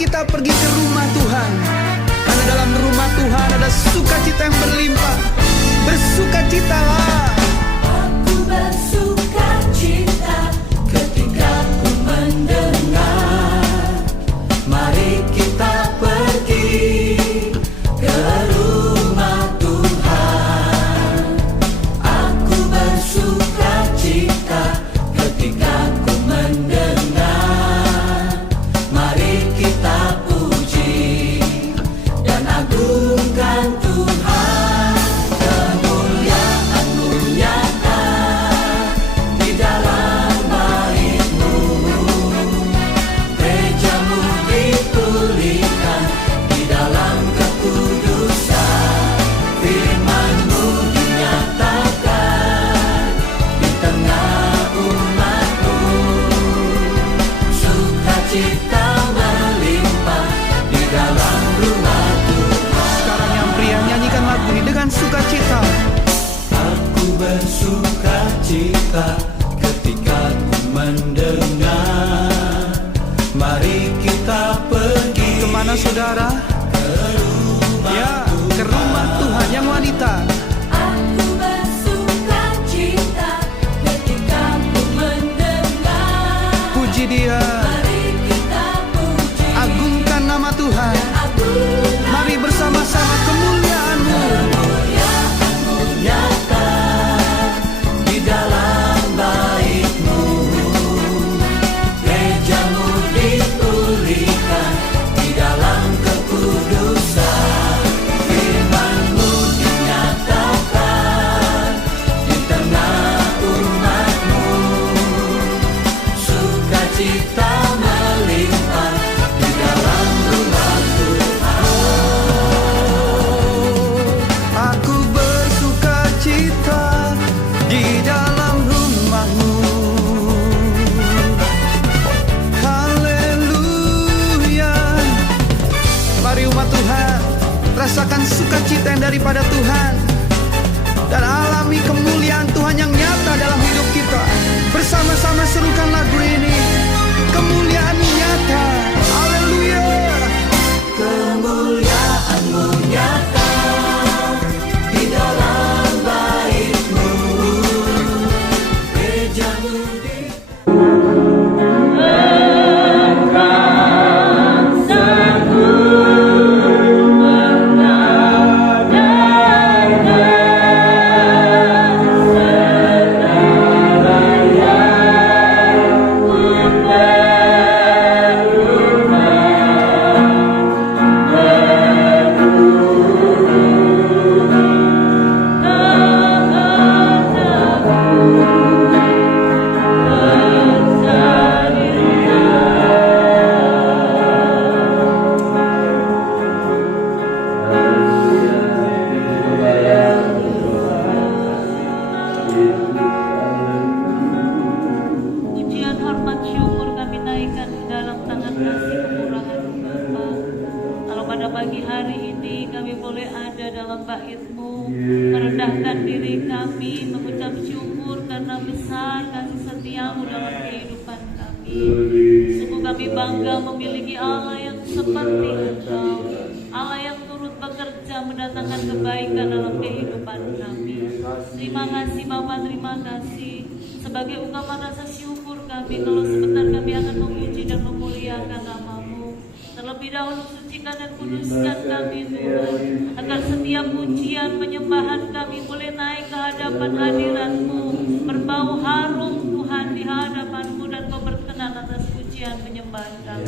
kita pergi ke rumah Tuhan, karena dalam rumah Tuhan ada sukacita yang berlimpah. Bersukacitalah. Aku bersukacita ketika ku mendengar, mari kita pergi ke rumah Tuhan. Aku bersukacita ketika ku mendengar, mari kita puji dan agungkan Tuhan. Kemuliaan-Mu nyata di dalam bait-Mu, gereja-Mu dipulihkan di dalam kekudusan. Firman-Mu dinyatakan di tengah umat-Mu, sukacita melimpah di dalam rumah Tuhan. Sekarang yang pria, nyanyikan lagu ini dengan sukacita. Aku bersukacita ketika ku mendengar, mari kita pergi. Kemana saudara? Ya, ke rumah Tuhan yang wanita. Aku bersukacita ketika ku mendengar, Puji Dia, mari kita puji agungkan nama Tuhan. agungkan Mari bersama-sama kemuliaan-Mu. kemuliaan-Mu nyata di dalam bait-Mu, gereja-Mu dipulihkan di dalam kekudusan. Firman-Mu dinyatakan di tengah umat-Mu, sukacita melimpah di dalam rumah Tuhan. Aku bersukacita di dalam rumah-Mu. Haleluya. Mari umat Tuhan, rasakan sukacita yang daripada Tuhan dan alami kemuliaan Tuhan yang nyata dalam hidup kita. Bersama-sama serukan lagu ini. Kemuliaan nyata. Haleluya. Kemuliaan-Mu nyata di dalam bait-Mu, gereja-Mu di Pujian, hormat, syukur kami naikkan ke dalam tangan kasih kemurahan Bapa. Kalau pada pagi hari ini kami boleh ada dalam bait-Mu, merendahkan diri kami, mengucap syukur karena besar kasih setia-Mu dalam kehidupan kami. Sungguh kami bangga memiliki Allah yang seperti Engkau, Allah yang turut bekerja mendatangkan kebaikan dalam kehidupan kami. Terima kasih Bapa, terima kasih. Sebagai ungkapan rasa syukur kami, kalau sebentar kami akan memuji dan memuliakan nama-Mu. Terlebih dahulu sucikan dan kuduskan kami Tuhan, agar setiap pujian penyembahan kami boleh naik ke hadapan hadirat-Mu, berbau harum Tuhan di hadapan-Mu, dan Kau berkenan atas pujian penyembahan kami.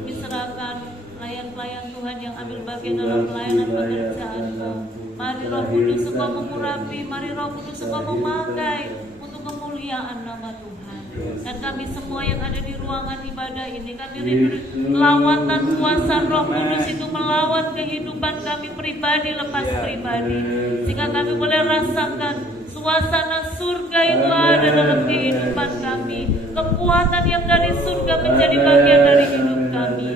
Kami serahkan pelayan-pelayan Tuhan yang ambil bagian dalam pelayanan pekerjaan-Mu. Mari Roh Kudus Engkau mengurapi, mari Roh Kudus Engkau memakai untuk kemuliaan nama Tuhan. Dan kami semua yang ada di ruangan ibadah ini, kami rindu lawatan kuasa Roh Kudus itu melawat kehidupan kami pribadi lepas pribadi, sehingga kami boleh rasakan suasana surga itu ada dalam kehidupan kami. Kekuatan yang dari surga menjadi bagian dari hidup kami.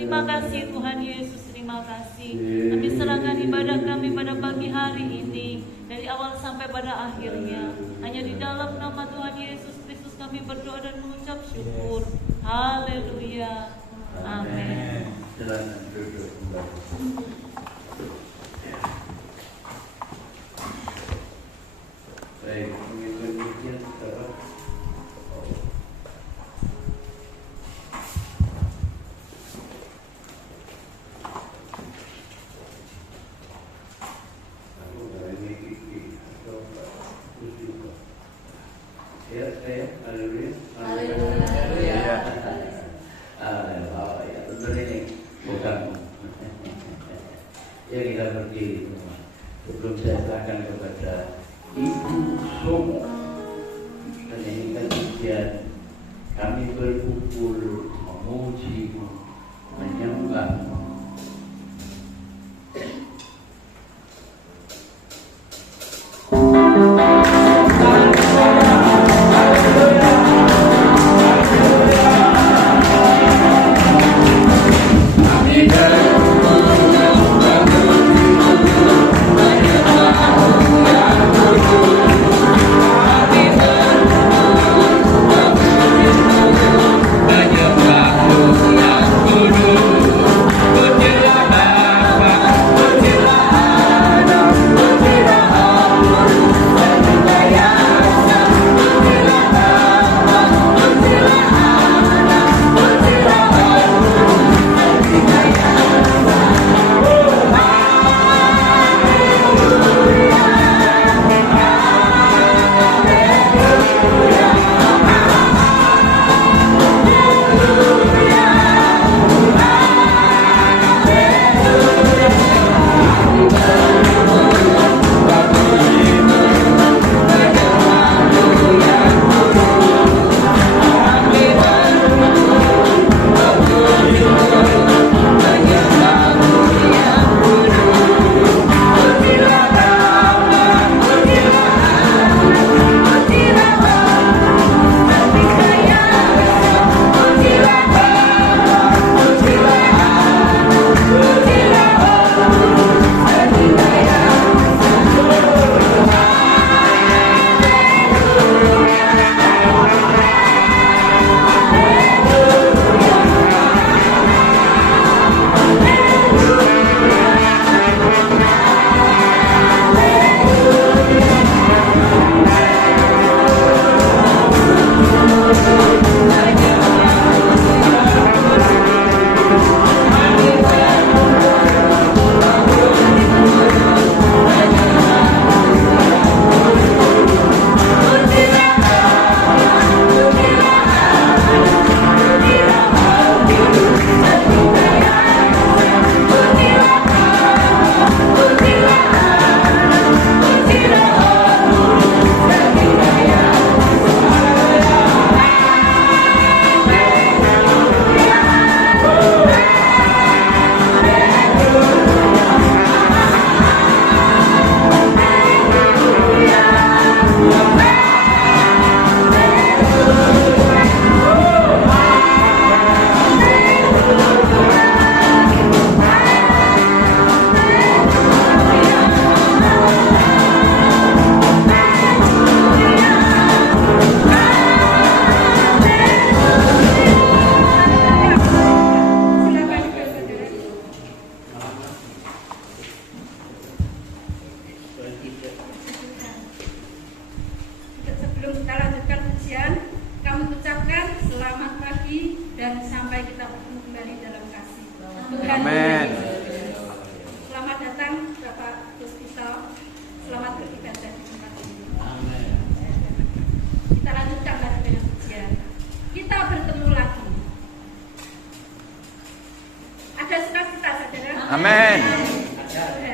Terima kasih Tuhan Yesus, terima kasih. Kami serahkan ibadah kami pada pagi hari ini, dari awal sampai pada akhirnya. Hanya di dalam nama Tuhan Yesus Kristus kami berdoa dan mengucap syukur. Haleluya. Amin. Silakan duduk kembali. Baik, mungkin sekarang. Ya, saya, haleluya. Haleluya. Ya, betul ini bukan. Ya kita berdiri semua. Sebelum saya serahkan kepada Ibu Somo menyanyikan pujian, kami berkumpul memuji-Mu, menyembah-Mu. Amin. Selamat datang Bapak Puspito. Selamat beribadah di tempat ini. Kita lanjutkan lagi dengan pujian. Kita bertemu lagi. Ada sukacita, saudara? Amin. Sesuatu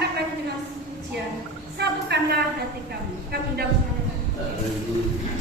angkat lagi dengan pujian. Satukanlah hati kami. Kami undang semuanya. Hallelujah.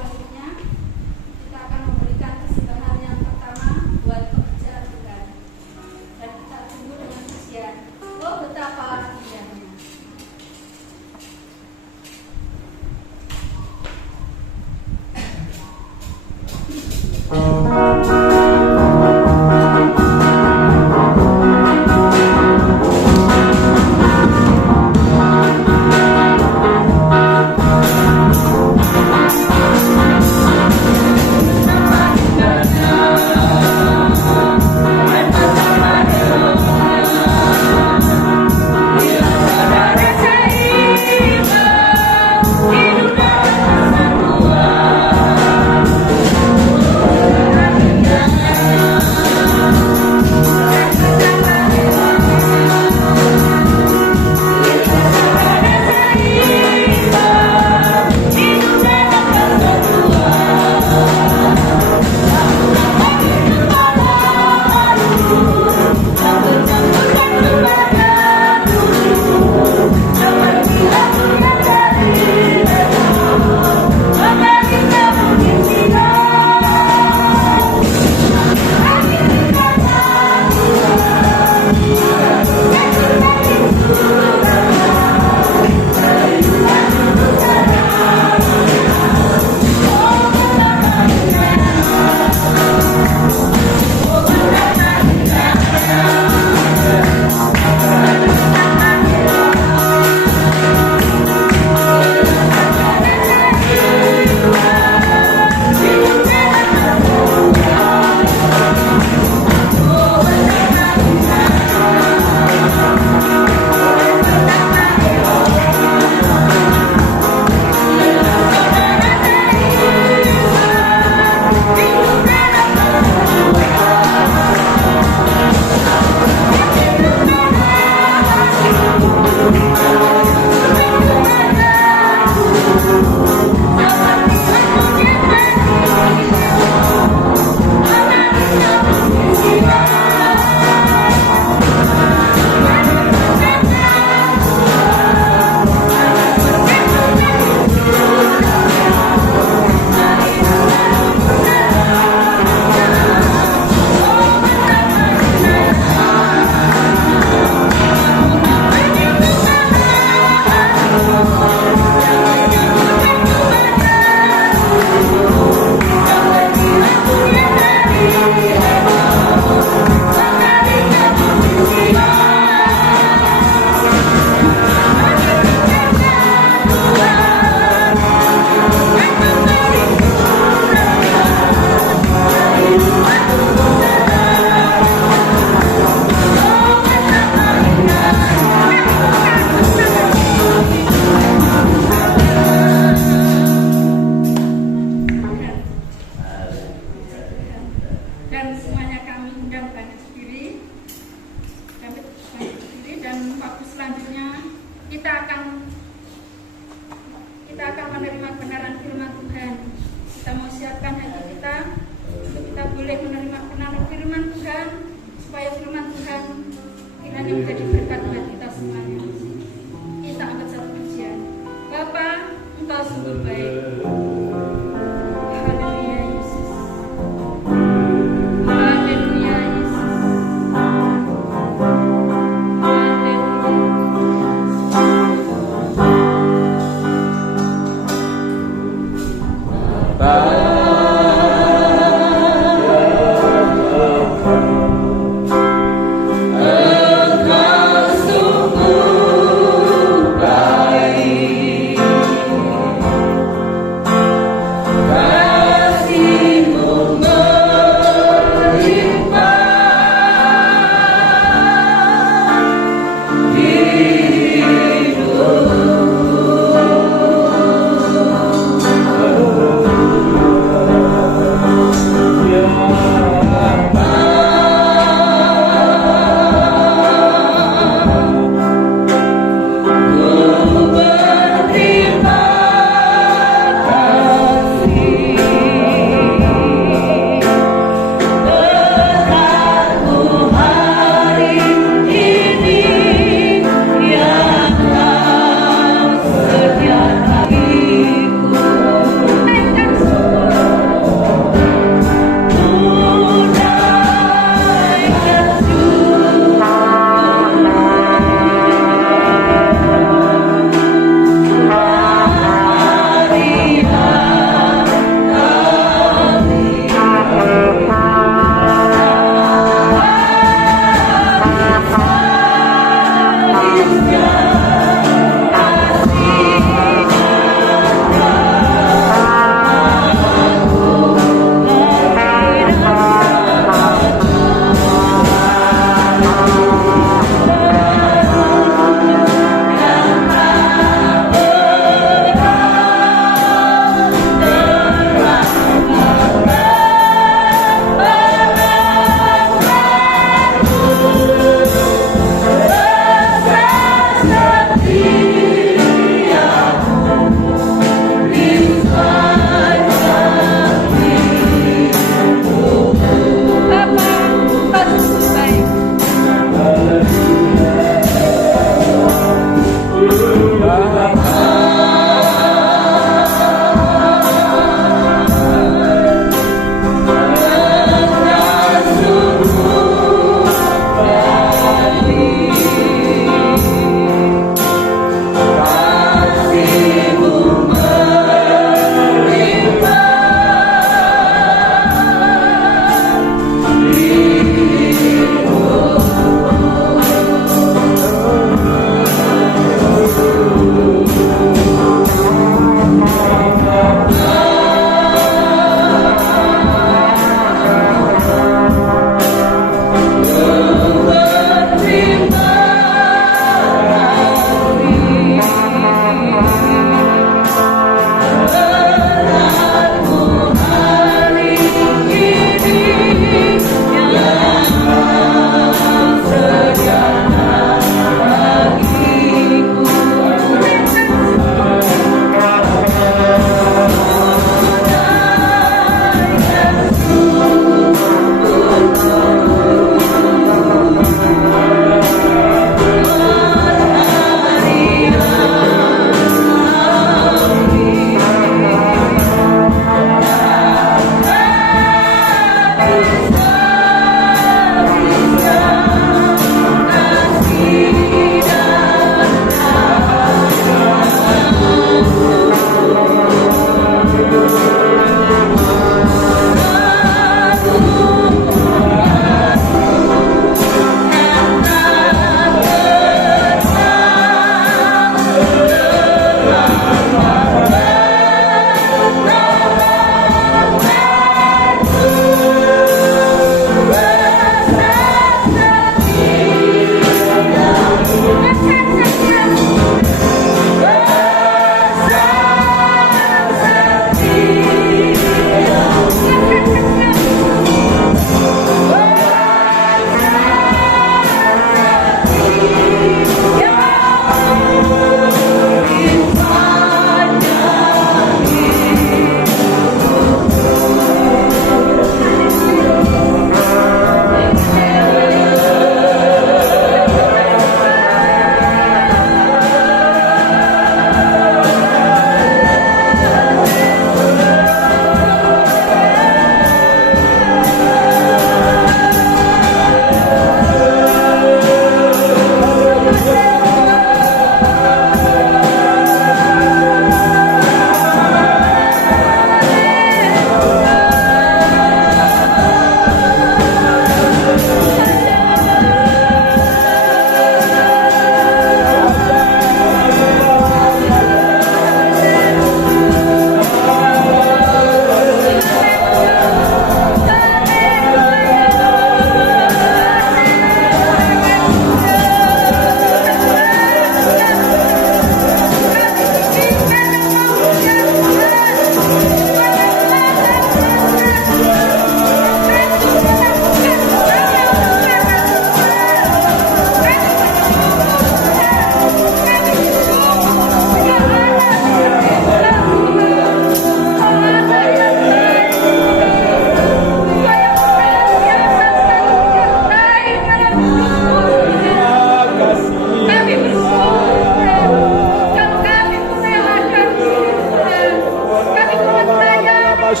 Ini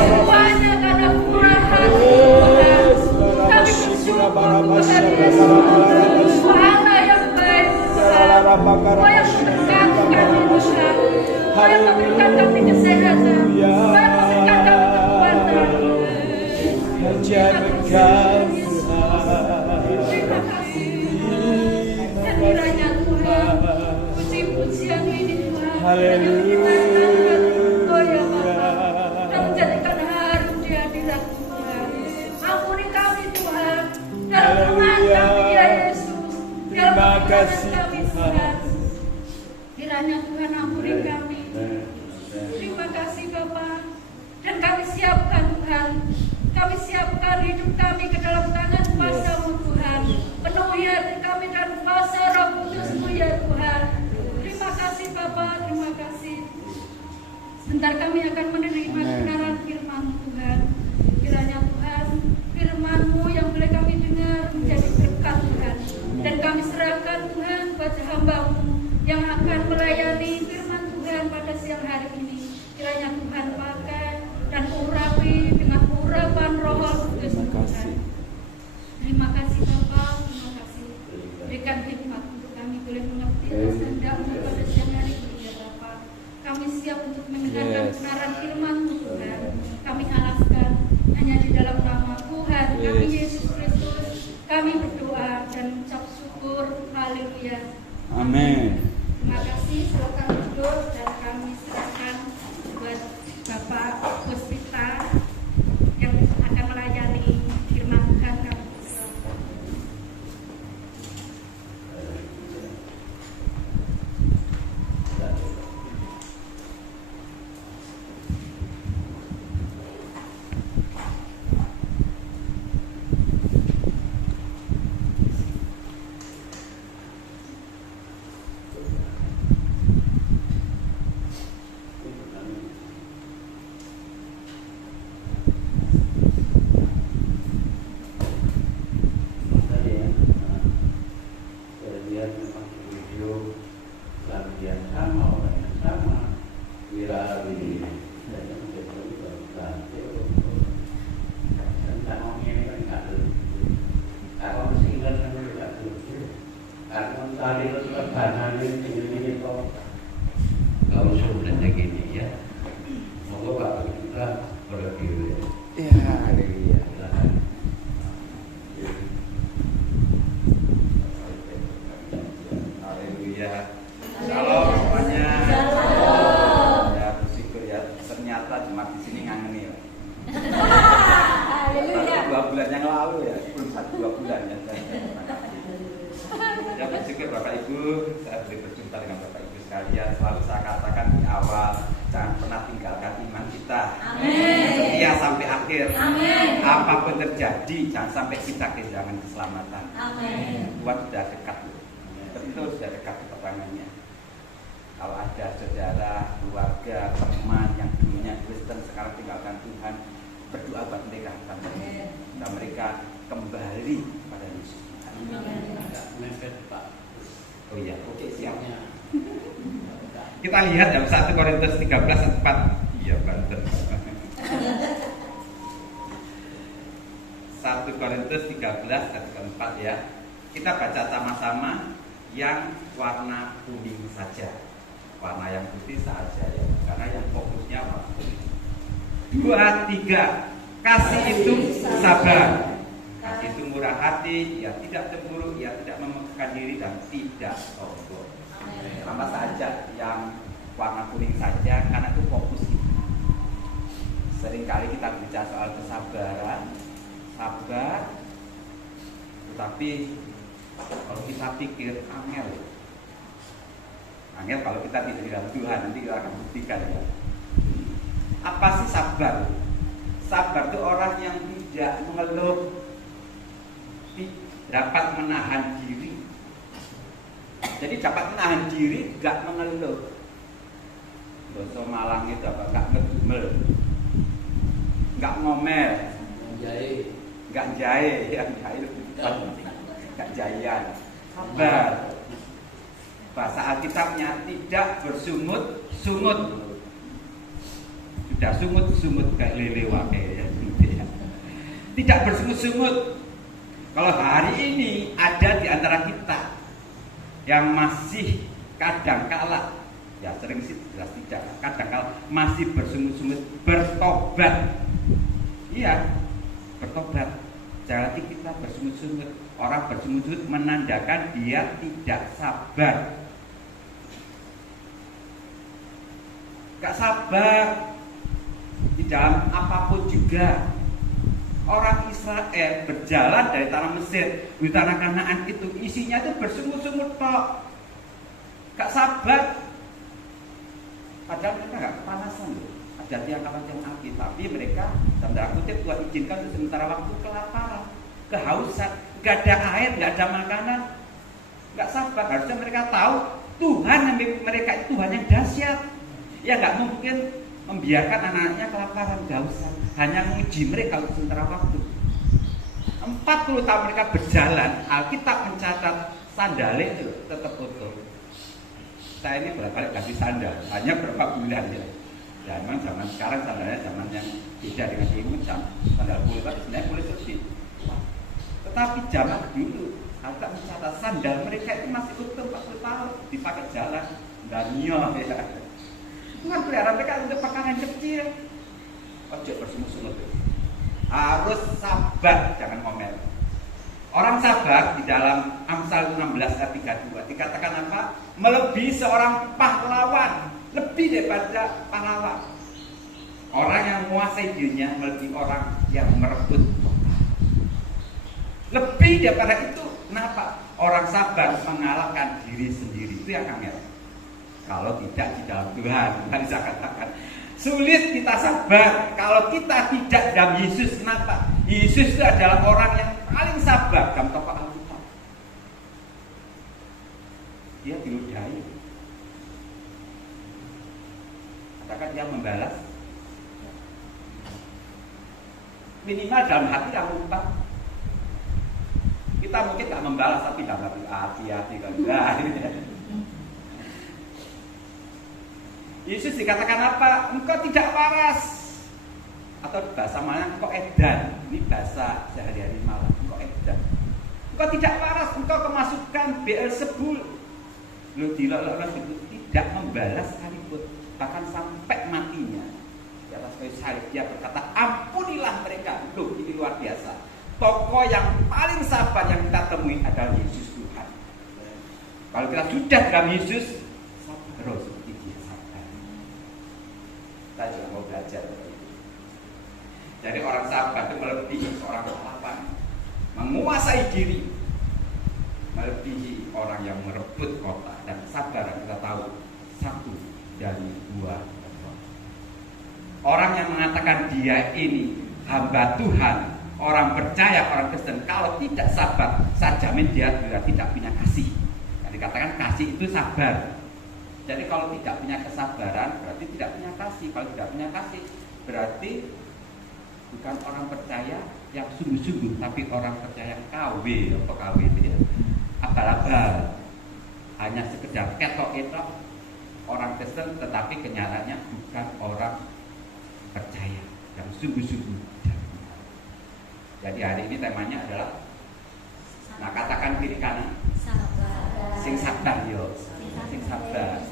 semuanya karena murahan Tuhan. Kami bersyukur Tuhan Yesus. Allah yang baik Tuhan. Kau yang memberikan kami Tuhan. Kau yang memberikan kami kesehatan. Kau yang memberikan kami kekuatan. Terima kasih. Dan kiranya Tuhan, puji-pujian ini Tuhan, haleluya. Oh ya Bapa, dan menjadikan harum di hadirat Tuhan. Ampuni kami Tuhan, dalam kelemahan kami ya Yesus, dalam kekurangan kami Tuhan. Kiranya Tuhan ampuni kami. Terima kasih Bapa, dan kami siapkan Tuhan. Kami siapkan hidup kami ke dalam tangan kuasa-Mu Tuhan. Penuhi hati kami dan kuasa Roh Kudus-Mu ya Tuhan. Terima kasih Bapa, terima kasih. Sebentar kami akan menerima kebenaran firman-Mu Tuhan. Kiranya Tuhan, firman-Mu yang boleh kami dengar menjadi berkat Tuhan. Dan kami serahkan Tuhan pada hamba-Mu yang akan melayani firman Tuhan pada siang hari ini. Kiranya Tuhan pakai dan urapi dengan urapan Roh Kudus Tuhan. Terima kasih Bapa, terima kasih. Berikan hikmat untuk kami boleh mengerti kehendak-Mu pada siang hari ini ya Bapa. Kami siap untuk mendengarkan kebenaran firman-Mu Tuhan. Kami alaskan hanya di dalam nama Tuhan kami Yesus Kristus. Kami berdoa dan ucap syukur. Haleluya. Amin. Terima kasih. Silakan duduk dan kami serahkan buat Bapak Puspita yang akan melayani firman Tuhan kami. Apapun terjadi, jangan sampai kita kehilangan keselamatan. Tuhan sudah dekat, betul sudah dekat keterangannya. Kalau ada saudara, keluarga, teman yang dulunya Kristen sekarang tinggalkan Tuhan, berdoa buat mereka, dan mereka kembali pada Yesus. Oh iya, oke siap. Kita lihat dalam 1 Korintus 13:4. Iya, benar. 1 Korintus 13:4 ya. Kita baca sama-sama yang warna kuning saja. Warna yang putih saja ya. Karena yang fokusnya warna kuning. 2, 3. Kasih itu sabar. Kasih itu murah hati, ia tidak cemburu, ia tidak memegahkan diri dan tidak sombong. Kenapa saja yang warna kuning saja? Karena itu fokus kita. Seringkali kita bicara soal kesabaran, sabar, tetapi kalau kita pikir angel kalau kita tidak di dalam Tuhan, nanti kita akan buktikan ya. Apa sih sabar? Sabar itu orang yang tidak mengeluh, dapat menahan diri. Jadi dapat menahan diri, gak mengeluh. Bahasa Malang itu apa? Gak ngedumel, gak ngomel, gak jahe, yang jahe itu gak jayan. Sabar. Bahasa Alkitabnya tidak bersungut-sungut. sudah sungut-sungut kayak lele wae ya. Tidak bersungut-sungut. Kalau hari ini ada di antara kita yang masih kadangkala, ya sering sih jelas tidak, kadangkala masih bersungut-sungut, bertobat. Iya, bertobat. Jadi kita bersungut-sungut. Orang bersungut-sungut menandakan dia tidak sabar. Gak sabar di dalam apapun juga. Orang Israel berjalan dari tanah Mesir di tanah Kanaan itu isinya itu bersungut-sungut tok. Gak sabar. Padahal mereka gak kepanasan loh. Ada tiang api, tapi mereka dalam tanda kutip Tuhan izinkan untuk sementara waktu kelaparan, kehausan, gak ada air, gak ada makanan. Gak sabar. Harusnya mereka tahu Tuhan yang mereka itu Tuhan yang dahsyat. Ya gak mungkin membiarkan anak-anaknya kelaparan, kehausan, hanya menguji mereka untuk sementara waktu. 40 tahun mereka berjalan, Alkitab mencatat sandalnya itu tetap utuh. Saya ini bolak-balik ganti sandal, hanya berapa bulan ya. Ya memang zaman sekarang sandalnya zaman yang beda dengan ilmu, sandal kulit sebenarnya kulit bersih. Tetapi zaman dulu, Alkitab mencatat sandal mereka itu masih utuh 40 tahun, dipakai jalan, dan nyoh ya. Bukan pelihara mereka untuk pakanan kecil. Ojo bersungut-sungut. Harus sabar, jangan ngomel. Orang sabar di dalam Amsal 16 ayat 32 dikatakan apa? Melebihi seorang pahlawan, lebih daripada pahlawan. Orang yang menguasai dirinya melebihi orang yang merebut kota. Lebih daripada itu, kenapa? Orang sabar mengalahkan diri sendiri. Itu yang angel. Kalau tidak di dalam Tuhan, tadi saya katakan sulit kita sabar kalau kita tidak dalam Yesus. Kenapa? Yesus itu adalah orang yang paling sabar dalam tokoh Alkitab. Dia diludahi, katakan dia membalas. Minimal dalam hati yang lupa. Kita mungkin tak membalas, tapi dalam hati-hati kan. Yesus dikatakan apa? Engkau tidak waras. Atau bahasa mana? Engkau edan. Ini bahasa sehari-hari malam. Engkau edan. Engkau tidak waras. Engkau kemasukan Beelzebul. Lu dilolok itu tidak membalas sekalipun. Bahkan sampai matinya. Di atas kayu salib dia berkata, ampunilah mereka. Loh, ini luar biasa. Tokoh yang paling sabar yang kita temui adalah Yesus Tuhan. Kalau kita sudah dalam Yesus, sabar terus. Kita juga mau belajar. Jadi orang sabar itu melebihi seorang pahlawan, menguasai diri, melebihi orang yang merebut kota. Dan sabar kita tahu satu dari dua. Orang yang mengatakan dia ini hamba Tuhan, orang percaya, orang Kristen, kalau tidak sabar, saya jamin dia tidak punya kasih. Yang dikatakan kasih itu sabar. Jadi kalau tidak punya kesabaran berarti tidak punya kasih. Kalau tidak punya kasih berarti bukan orang percaya yang sungguh-sungguh, tapi orang percaya KW atau KW itu ya. Abal-abal, hanya sekedar ketok-ketok orang Kristen, tetapi kenyataannya bukan orang percaya yang sungguh-sungguh. Jadi hari ini temanya adalah, nah katakan kiri kanan, sing sabar yo. Sing sabar.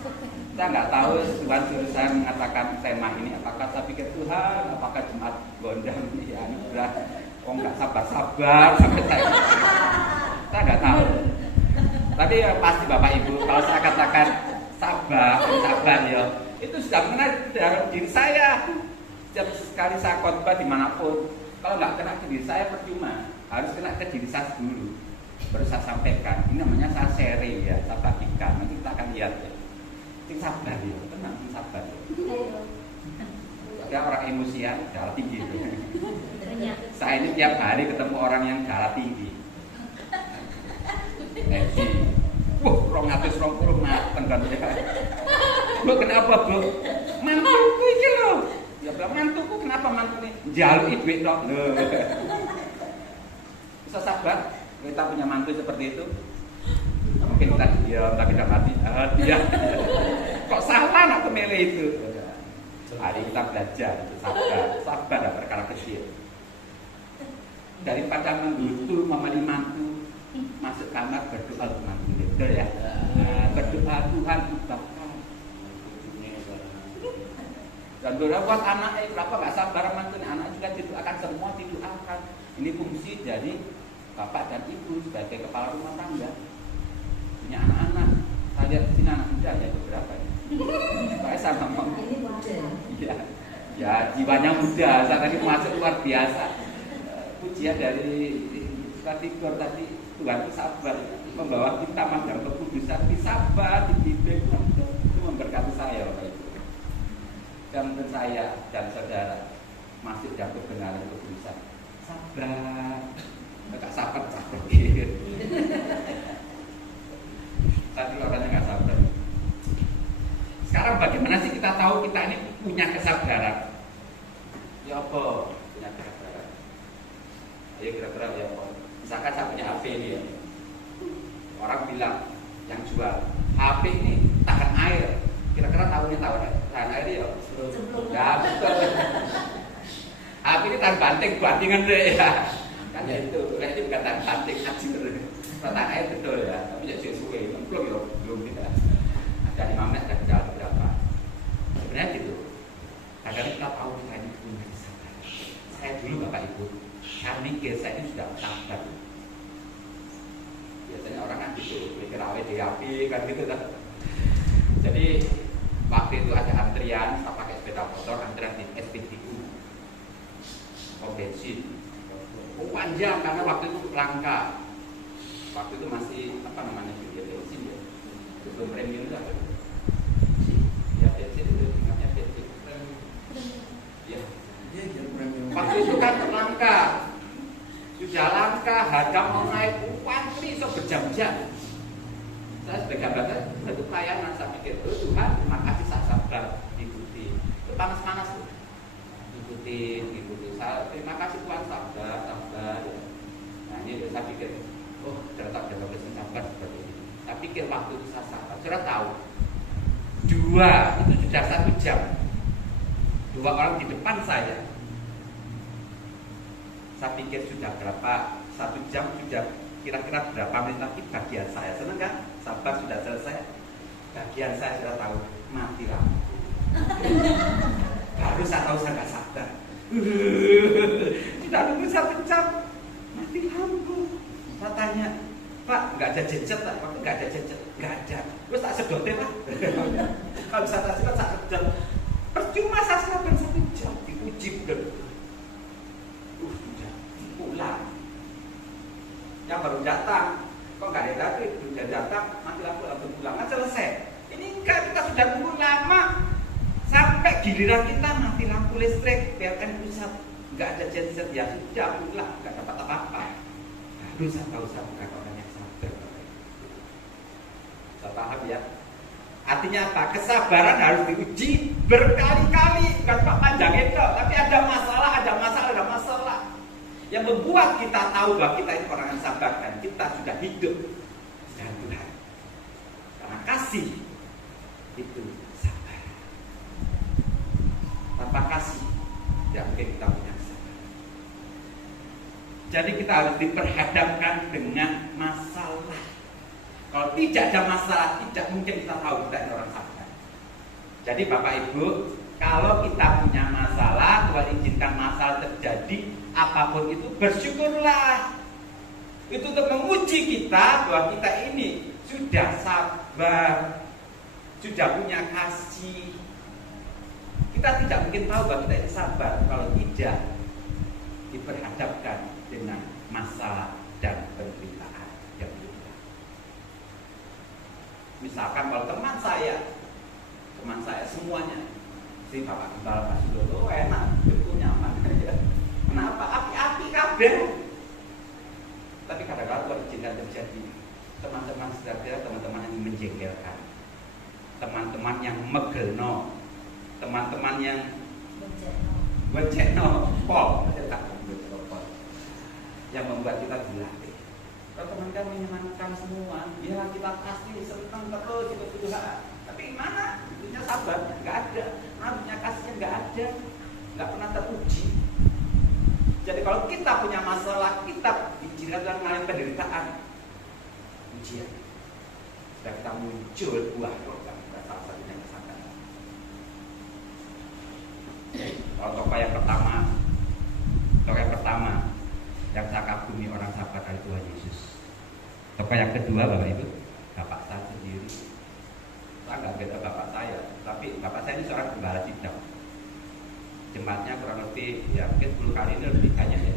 Kita nggak tahu Tuhan suruh saya mengatakan tema ini. Apakah saya pikir Tuhan, apakah jemaat gondang ini anugerah? Oh nggak sabar-sabar sampai saya. Kita nggak tahu. Tapi ya pasti Bapak Ibu, kalau saya katakan sabar ya, itu sudah kena dalam diri saya. Setiap sekali saya khotbah dimanapun, kalau nggak kena ke diri saya percuma. Harus kena ke diri saya dulu. Baru saya sampaikan, ini namanya saya sharing ya, saya bagikan, nanti kita akan lihat ya. Sing sabar ya, tenang, sing sabar ya. Ada orang emosian, darah tinggi itu. Saya ini tiap hari ketemu orang yang darah tinggi. Energi, wah, 220 mateng kan ya. Bu, kenapa Bu? Mantuku ini loh. Ya bilang, mantuku kenapa mantu ini? Jaluk ibu dok. Bisa sabar? Kita punya mantu seperti itu. Mungkin kita diam tapi tidak mati. Dia kok salah nak milih itu. Hari kita belajar itu sabar dalam perkara kecil. Daripada menggutu memali mantu, masuk kamar berdoa untuk mantu, betul ya? Berdoa Tuhan ubahkan. Dan berdoa buat anaknya, berapa nggak sabar mantunya, anak juga didoakan, semua didoakan. Ini fungsi dari bapak dan ibu sebagai kepala rumah tangga. Punya anak-anak, saya lihat di sini anak muda ya beberapa ya. Saya sama ngomong. Ini muda. Iya, ya jiwanya muda, saat tadi masuk luar biasa. Pujian dari Katikur tadi, Tuhan itu sabar, membawa kita magang kekudusan, sabar, dibimbing untuk memberkati saya Bapak Ibu. Dan menurut saya dan saudara masih dalam kebenaran kekudusan, sabar, nggak sabar sabar. Tadi orangnya nggak sabar. Sekarang bagaimana sih kita tahu kita ini punya kesabaran? Ya apa? Punya kesabaran. Ayo kira-kira ya apa? Misalkan saya punya HP ini ya. Orang bilang yang jual HP ini tahan air. Kira-kira tahu nih tahan air ya? Ya betul. HP ini tahan bantingan deh ya. Kan ya itu, ini bukan tahan banting, hancur. Tahan air betul ya, tapi ya sesuai. Belum tidak. Ada 5 menit dan jalan berapa? Sebenarnya gitu. Kadang kita tahu kita ini punya kesabaran. Saya dulu Bapak Ibu, saya mikir saya ini sudah sabar. Biasanya orang kan gitu, mikir awet di HP kan gitu kan. Jadi waktu itu ada antrian, saya pakai sepeda motor, antrian di SPBU, pom bensin. Panjang karena waktu itu langka. Waktu itu masih apa namanya bensin ya. Belum premium itu ada. Ya bensin itu ingatnya bensin. Ya. Waktu itu kan langka. Sudah langka, harga mau naik, antri so berjam-jam. Saya sebagai hamba itu pelayanan, saya pikir, oh Tuhan, terima kasih saya sabar ikuti. Itu panas-panas tuh. Ikuti. Saya terima kasih Tuhan sabar. Ya. Nah ini saya pikir, oh ternyata ada progres sabar seperti ini. Saya pikir waktu itu saya sabar. Saudara tahu, 2 itu sudah 1 jam. 2 orang di depan saya. Saya pikir sudah berapa 1 jam sudah kira-kira berapa menit lagi bagian saya. Senang kan? Sabar sudah selesai. Bagian saya sudah tahu mati lampu. Baru saya tahu saya nggak sabar. Sudah nunggu 1 jam mati lampu. Saya tanya, Pak, nggak ada jejet tak? Waktu nggak ada jejet, nggak ada. Terus tak sedotin lah. Kalau bisa tak sedot, tak sedot. Percuma saya sabar 1 jam diuji bener. Sudah pulang. Yang baru datang, kok nggak ada tadi? Sudah datang, mati lampu langsung pulang. Kan selesai. Ini enggak, kita sudah tunggu lama. Sampai giliran kita mati lampu listrik, PLN pusat, nggak ada jejet, ya sudah pulang, nggak dapat apa-apa. Aduh, saya tahu saya bukan orang yang sabar. Saya paham ya. Artinya apa? Kesabaran harus diuji berkali-kali, bukan Pak panjang itu, tapi ada masalah. Yang membuat kita tahu bahwa kita ini orang yang sabar dan kita sudah hidup dengan Tuhan. Karena kasih itu sabar. Tanpa kasih tidak mungkin kita punya sabar. Jadi kita harus diperhadapkan dengan masalah. Kalau tidak ada masalah, tidak mungkin kita tahu kita ini orang sabar. Jadi Bapak Ibu, kalau kita punya masalah, Tuhan izinkan masalah terjadi, apapun itu bersyukurlah. Itu untuk menguji kita bahwa kita ini sudah sabar, sudah punya kasih. Kita tidak mungkin tahu bahwa kita ini sabar kalau tidak diperhadapkan dengan masalah dan penderitaan yang berat. Misalkan kalau teman saya semuanya, si Bapak Gembala Pak Sudono enak, itu nyaman aja. Kenapa? Api-api kabeh. Tapi kadang-kadang kalau izinkan terjadi, teman-teman saudara, teman-teman yang menjengkelkan, teman-teman yang megelno, teman-teman yang becekno, yang membuat kita dilatih. Kalau teman kami menyenangkan semua, ya kita pasti senang terus itu Tuhan. Tapi gimana? Punya sabar nggak ada, punya kasihnya nggak punya masalah, kita bicara tentang mengalami penderitaan, ujian. Sudah kita muncul buah program, salah satunya kesabaran. Kalau tokoh yang pertama yang saya kagumi orang sabar adalah Tuhan Yesus. Tokoh yang kedua Bapak Ibu, Bapak saya sendiri. Saya nggak beda bapak saya, tapi bapak saya ini seorang gembala sidang. Jemaatnya kurang lebih ya mungkin 10 kali ini lebih banyak ya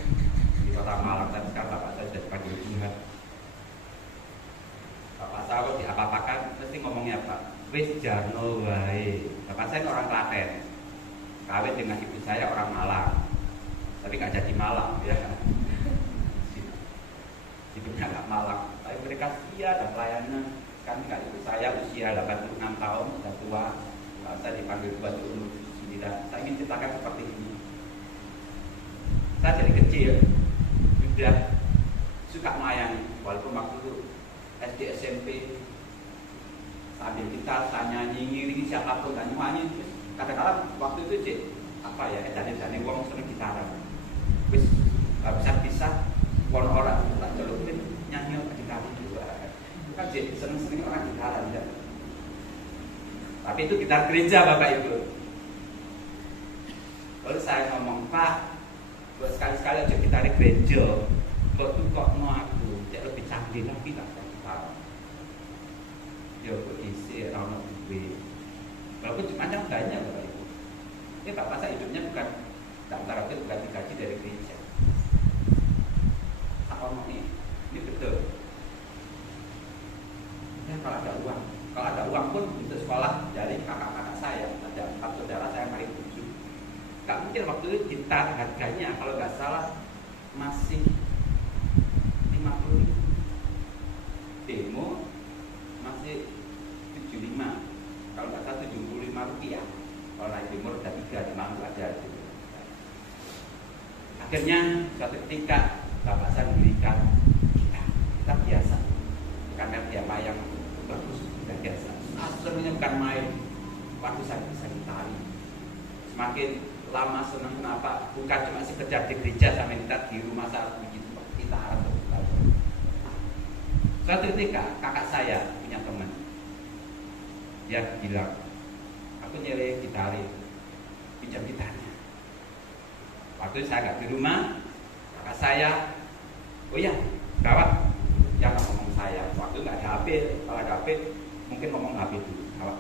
di kota Malang. Tapi sekarang bapak saya sudah dipanggil Tuhan. Bapak saya kalau diapa-apakan mesti ngomongnya apa? Wis jarno wae. Bapak saya ini orang Klaten, kawin dengan ibu saya orang Malang, tapi nggak jadi Malang ya. Hidupnya nggak Malang, tapi mereka setia dan pelayanan. Kan nggak ibu saya usia 86 tahun sudah tua, saya dipanggil Tuhan untuk tidak. Saya ingin ceritakan seperti ini. Saya dari kecil sudah suka melayani, walaupun waktu itu SD SMP sambil kita nyanyi ngiringi siapapun dan nyanyi. Kadang-kadang waktu itu cek apa ya, jadi uang seneng gitaran. Wis bisa wong orang tak celutin nyanyi gitaran juga. Kan jadi seneng-seneng orang gitaran ya. Tapi itu gitar gereja Bapak Ibu. Lalu saya ngomong, Pak, buat sekali-sekali aja gitar gereja, buat tuh kok mau aku, cek lebih canggih lagi tak gitar. Ya buat isi rano duit. Walaupun cuma yang banyak Bapak Ibu. Ini bapak saya hidupnya bukan antara itu bukan digaji dari gereja. Apa ngomong ini betul. Ya, kalau ada uang pun untuk sekolah dari kakak-kakak saya, ada 4 saudara saya paling 7. Gak mungkin waktu itu gitar harganya kalau nggak salah masih 50.000. Demo masih 75, kalau nggak salah 75 rupiah. Kalau naik demo udah 3, 5 ada. Akhirnya suatu ketika bapak saya memberikan kita biasa, karena dia yang bagus, sudah biasa. Aslinya bukan main, waktu saya bisa ditari. Semakin lama senang kenapa? Bukan cuma sekedar di gereja sampai kita di rumah saya begitu, kita harap terus. Suatu ketika kakak saya punya teman, dia bilang, aku nyari gitari, pinjam gitarnya. Waktu itu saya nggak di rumah, kakak saya, oh ya, gawat, jangan ngomong saya. Waktu nggak ada HP, kalau ada HP mungkin ngomong HP dulu. Gawat.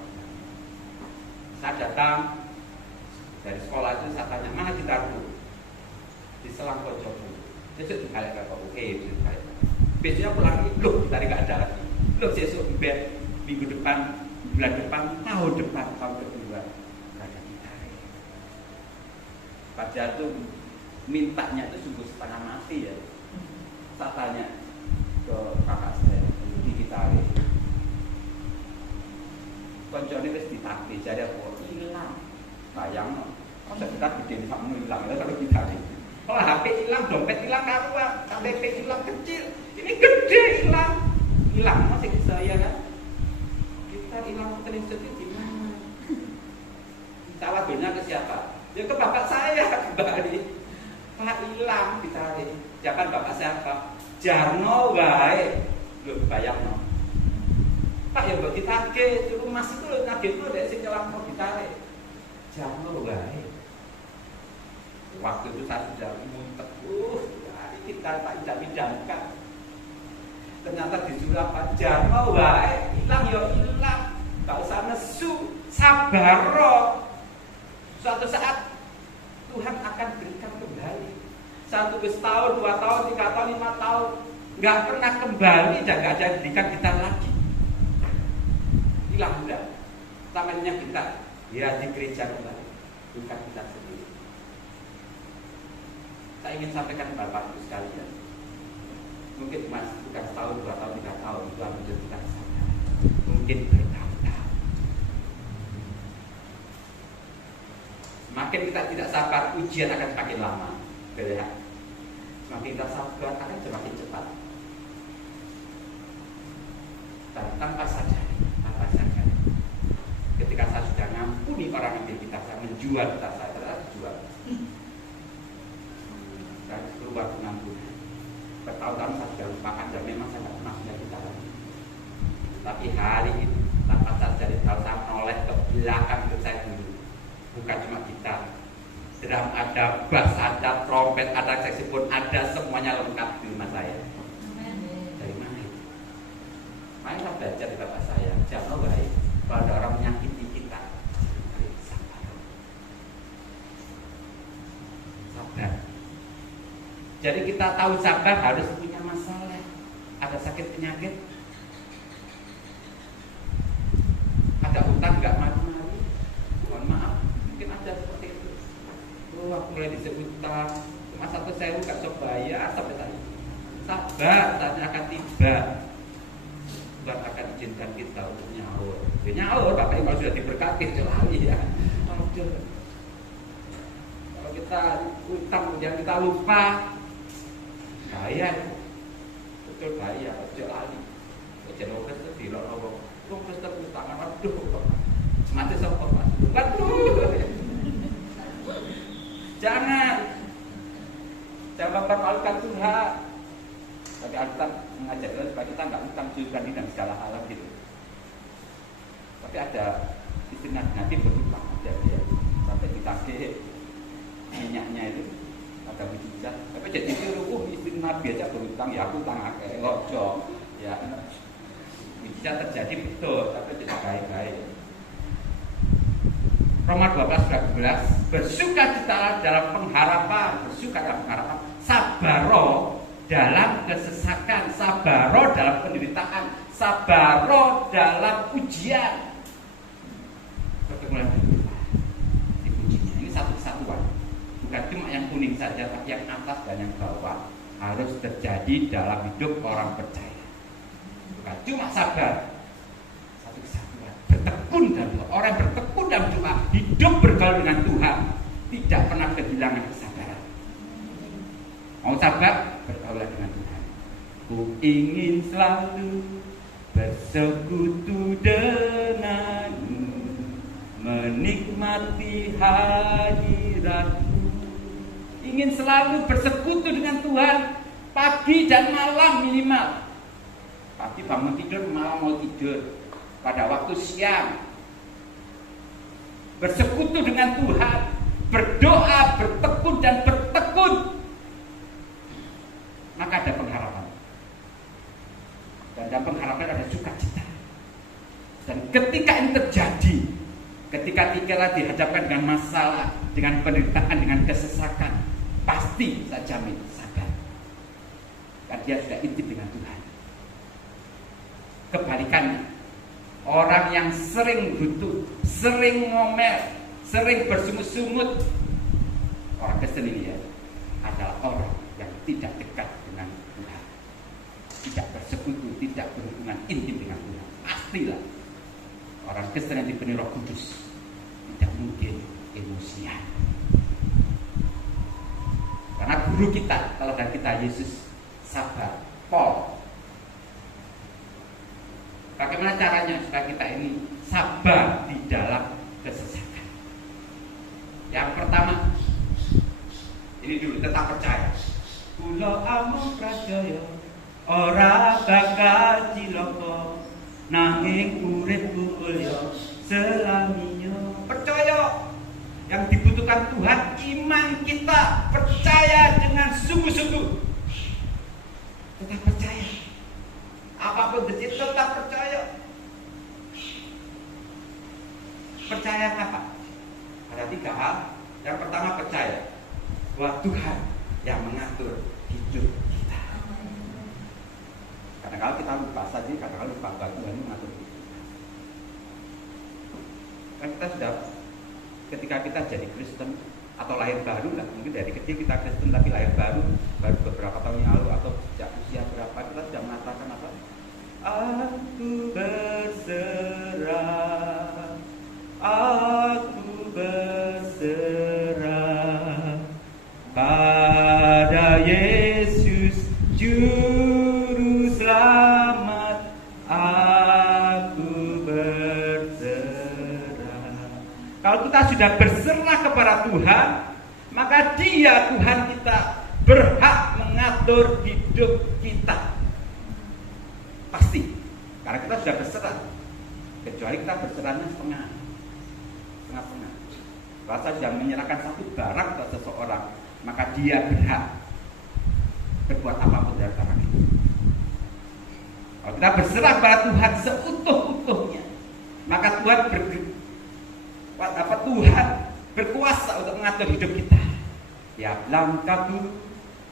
Saya datang dari sekolah itu, saya tanya, mana gitarku? Di selang pojokku. Besok dibalik ke kok, oke, dibalik. Besoknya pulang, loh, gitar nggak ada lagi. Loh, besok minggu depan, bulan depan, tahun kedua, nggak ada gitar. Padahal tuh mintanya itu sungguh setengah mati ya. Saya tanya ke kakak saya, di gitar. Koncone wis ditakti, jadi aku hilang. Sayang, masa kita gede sama hilang ya kalau gitar. Kalau HP hilang, dompet hilang, KTP hilang kecil, ini gede hilang masih saya kan. Kita hilang telinset itu gimana? Tawadunya ke siapa? Ya ke bapak saya kembali. Pak hilang ditarik. Siapa bapak siapa? Jarno wae. Loh bayangno. Pak ya mbok ditagih, suruh Mas itu lho nagih itu dari sing nyelang mau ditarik. Jarno wae. Waktu itu saya sudah muntah. Kita tak idam-idamkan. Ternyata disuruh apa? Jarno wae, hilang ya hilang. Gak usah nesu, sabar. Suatu saat Tuhan akan berikan kembali. 1 tahun, 2 tahun, 3 tahun, 5 tahun, nggak pernah kembali dan nggak ada berikan kita lagi. Hilang udah. Namanya kita ya di gereja kembali, bukan kita sendiri. Saya ingin sampaikan Bapak Ibu sekalian. Mungkin Mas bukan setahun, 2 tahun, 3 tahun Tuhan menjadi kita sadar. Mungkin bertahun-tahun. Semakin kita tidak sabar, ujian akan semakin lama. Lihat. Semakin kita sabar akan semakin cepat. Dan tanpa sadar, ketika saya sudah ngampuni orang yang kita, saya menjual kita, saya jual. akan keluar dengan Tuhan. Bertahun-tahun saya sudah lupakan dan memang saya tidak pernah kita lagi. Tapi hari ini tanpa saya jadi tahu, saya menoleh ke belakang hidup saya dulu. Bukan cuma gitar, drum ada, bass ada, trompet ada, saxophone ada, semuanya lengkap di rumah saya. Dari mana itu? Makanya saya belajar di bapak saya, jangan baik kalau ada orang menyakiti kita, sabar. Sabar. Jadi kita tahu sabar harus punya masalah, ada sakit penyakit, ada utang nggak malu-malu, mohon maaf, mungkin ada seperti itu. Oh, aku mulai disebut utang, cuma 1.000 nggak bisa bayar sampai tadi. Sabar, saatnya akan tiba. Tuhan akan izinkan kita untuk nyaur. Ya, nyaur, Bapak Ibu sudah diberkati lagi ya. Kalau kita utang kemudian kita lupa, bahaya, betul bahaya, ojo lali. Jangan Kristen di lorong, Kristen utangan, aduh, mati sopor mas, waduh. Jangan mempermalukan Tuhan. Tapi Alkitab mengajarkan supaya kita nggak utang juga dan segala hal gitu. Tapi ada istilah nanti berutang ada ya. Sampai ditagih minyaknya itu ada mujizat. Tapi jadi itu istilah Nabi aja berutang ya aku utang akeh ojo ya. Mujizat terjadi betul tapi tidak baik-baik. Roma 12:12 bersukacitalah dalam pengharapan, sabaro dalam kesesakan, sabaro dalam penderitaan, sabaro dalam ujian. Pertemuan dipujinya ini satu kesatuan, bukan cuma yang kuning saja, tapi yang atas dan yang bawah harus terjadi dalam hidup orang percaya. Bukan cuma sabar, satu kesatuan, bertekun dalam doa. Orang bertekun dalam doa, hidup bergaul dengan Tuhan, tidak pernah kehilangan kesabaran. Mau sabar, bergaulah dengan Tuhan. Ku ingin selalu bersekutu denganmu, menikmati hadiratmu. Ingin selalu bersekutu dengan Tuhan, pagi dan malam minimal. Pagi bangun tidur, malam mau tidur. Pada waktu siang, bersekutu dengan Tuhan, berdoa, bertekun dan bertekun. Maka ada pengharapan. Dan dalam pengharapan ada sukacita. Dan ketika ini terjadi, ketika kita dihadapkan dengan masalah, dengan penderitaan, dengan kesesakan, pasti saya jamin sabar. Karena dia sudah intim dengan Tuhan. Kebalikannya, orang yang sering butuh, sering ngomel, sering bersungut-sungut, orang Kristen ini ya, adalah orang yang tidak dekat dengan Tuhan, tidak bersekutu, tidak berhubungan intim dengan Tuhan. Pastilah orang Kristen yang dipenuhi Roh Kudus tidak mungkin emosian. Karena guru kita, kalau dari kita Yesus sabar, Paul. Bagaimana caranya supaya kita ini sabar di dalam kesesakan? Yang pertama, ini dulu, tetap percaya. Kula amung prajaya ora bakal cilaka, nanging uripku mulya selaminya. Percaya. Yang dibutuhkan Tuhan iman kita, percaya dengan sungguh-sungguh. Tetap percaya. Apapun terjadi tetap percaya. Percaya apa? Ada 3 hal. Yang pertama percaya bahwa Tuhan yang mengatur hidup kita. Karena kalau kita lupa saja, kadang-kadang lupa bahwa Tuhan yang mengatur hidup kita. Kan kita sudah, ketika kita jadi Kristen atau lahir baru lah, mungkin dari kecil kita Kristen tapi lahir baru beberapa tahun yang lalu atau sejak usia berapa, kita sudah mengatakan apa? Aku berserah, aku berserah pada Yesus Juru Selamat. Aku berserah. Kalau kita sudah berserah kepada Tuhan, maka Dia Tuhan kita berhak mengatur hidup kita. Pasti, karena kita sudah berserah. Kecuali kita berserahnya setengah-setengah. Kalau saya sudah menyerahkan satu barang ke seseorang, maka dia berhak berbuat apapun dari barang itu. Kalau kita berserah pada Tuhan seutuh-utuhnya, maka Tuhan berkuasa untuk mengatur hidup kita. Tiap langkahku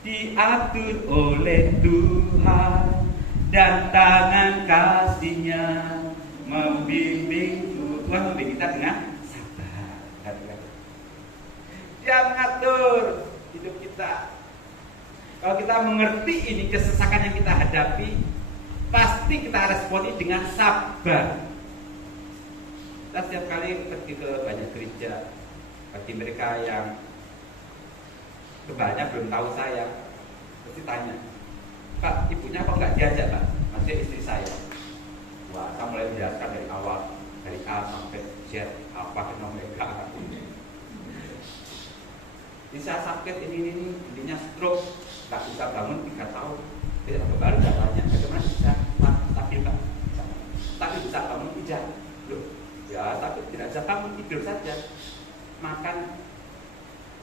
diatur oleh Tuhan, dan tangan kasih-Nya membimbingku. Tuhan membimbing kita dengan sabar. Dia mengatur hidup kita. Kalau kita mengerti ini kesesakan yang kita hadapi, pasti kita responi dengan sabar. Kita setiap kali pergi ke banyak gereja, bagi mereka yang kebanyakan belum tahu saya, pasti tanya, Pak, ibunya kok nggak diajak, Pak? Maksudnya istri saya. Wah, saya mulai menjelaskan dari awal, dari A sampai Z, apa fenomena. Bisa sakit ini, intinya stroke, nggak bisa bangun 3 tahun. Tidak baru tanya, bagaimana bisa stabil, Pak? Tapi bisa bangun tidak. Loh, ya tapi tidak bisa bangun, tidur saja. Makan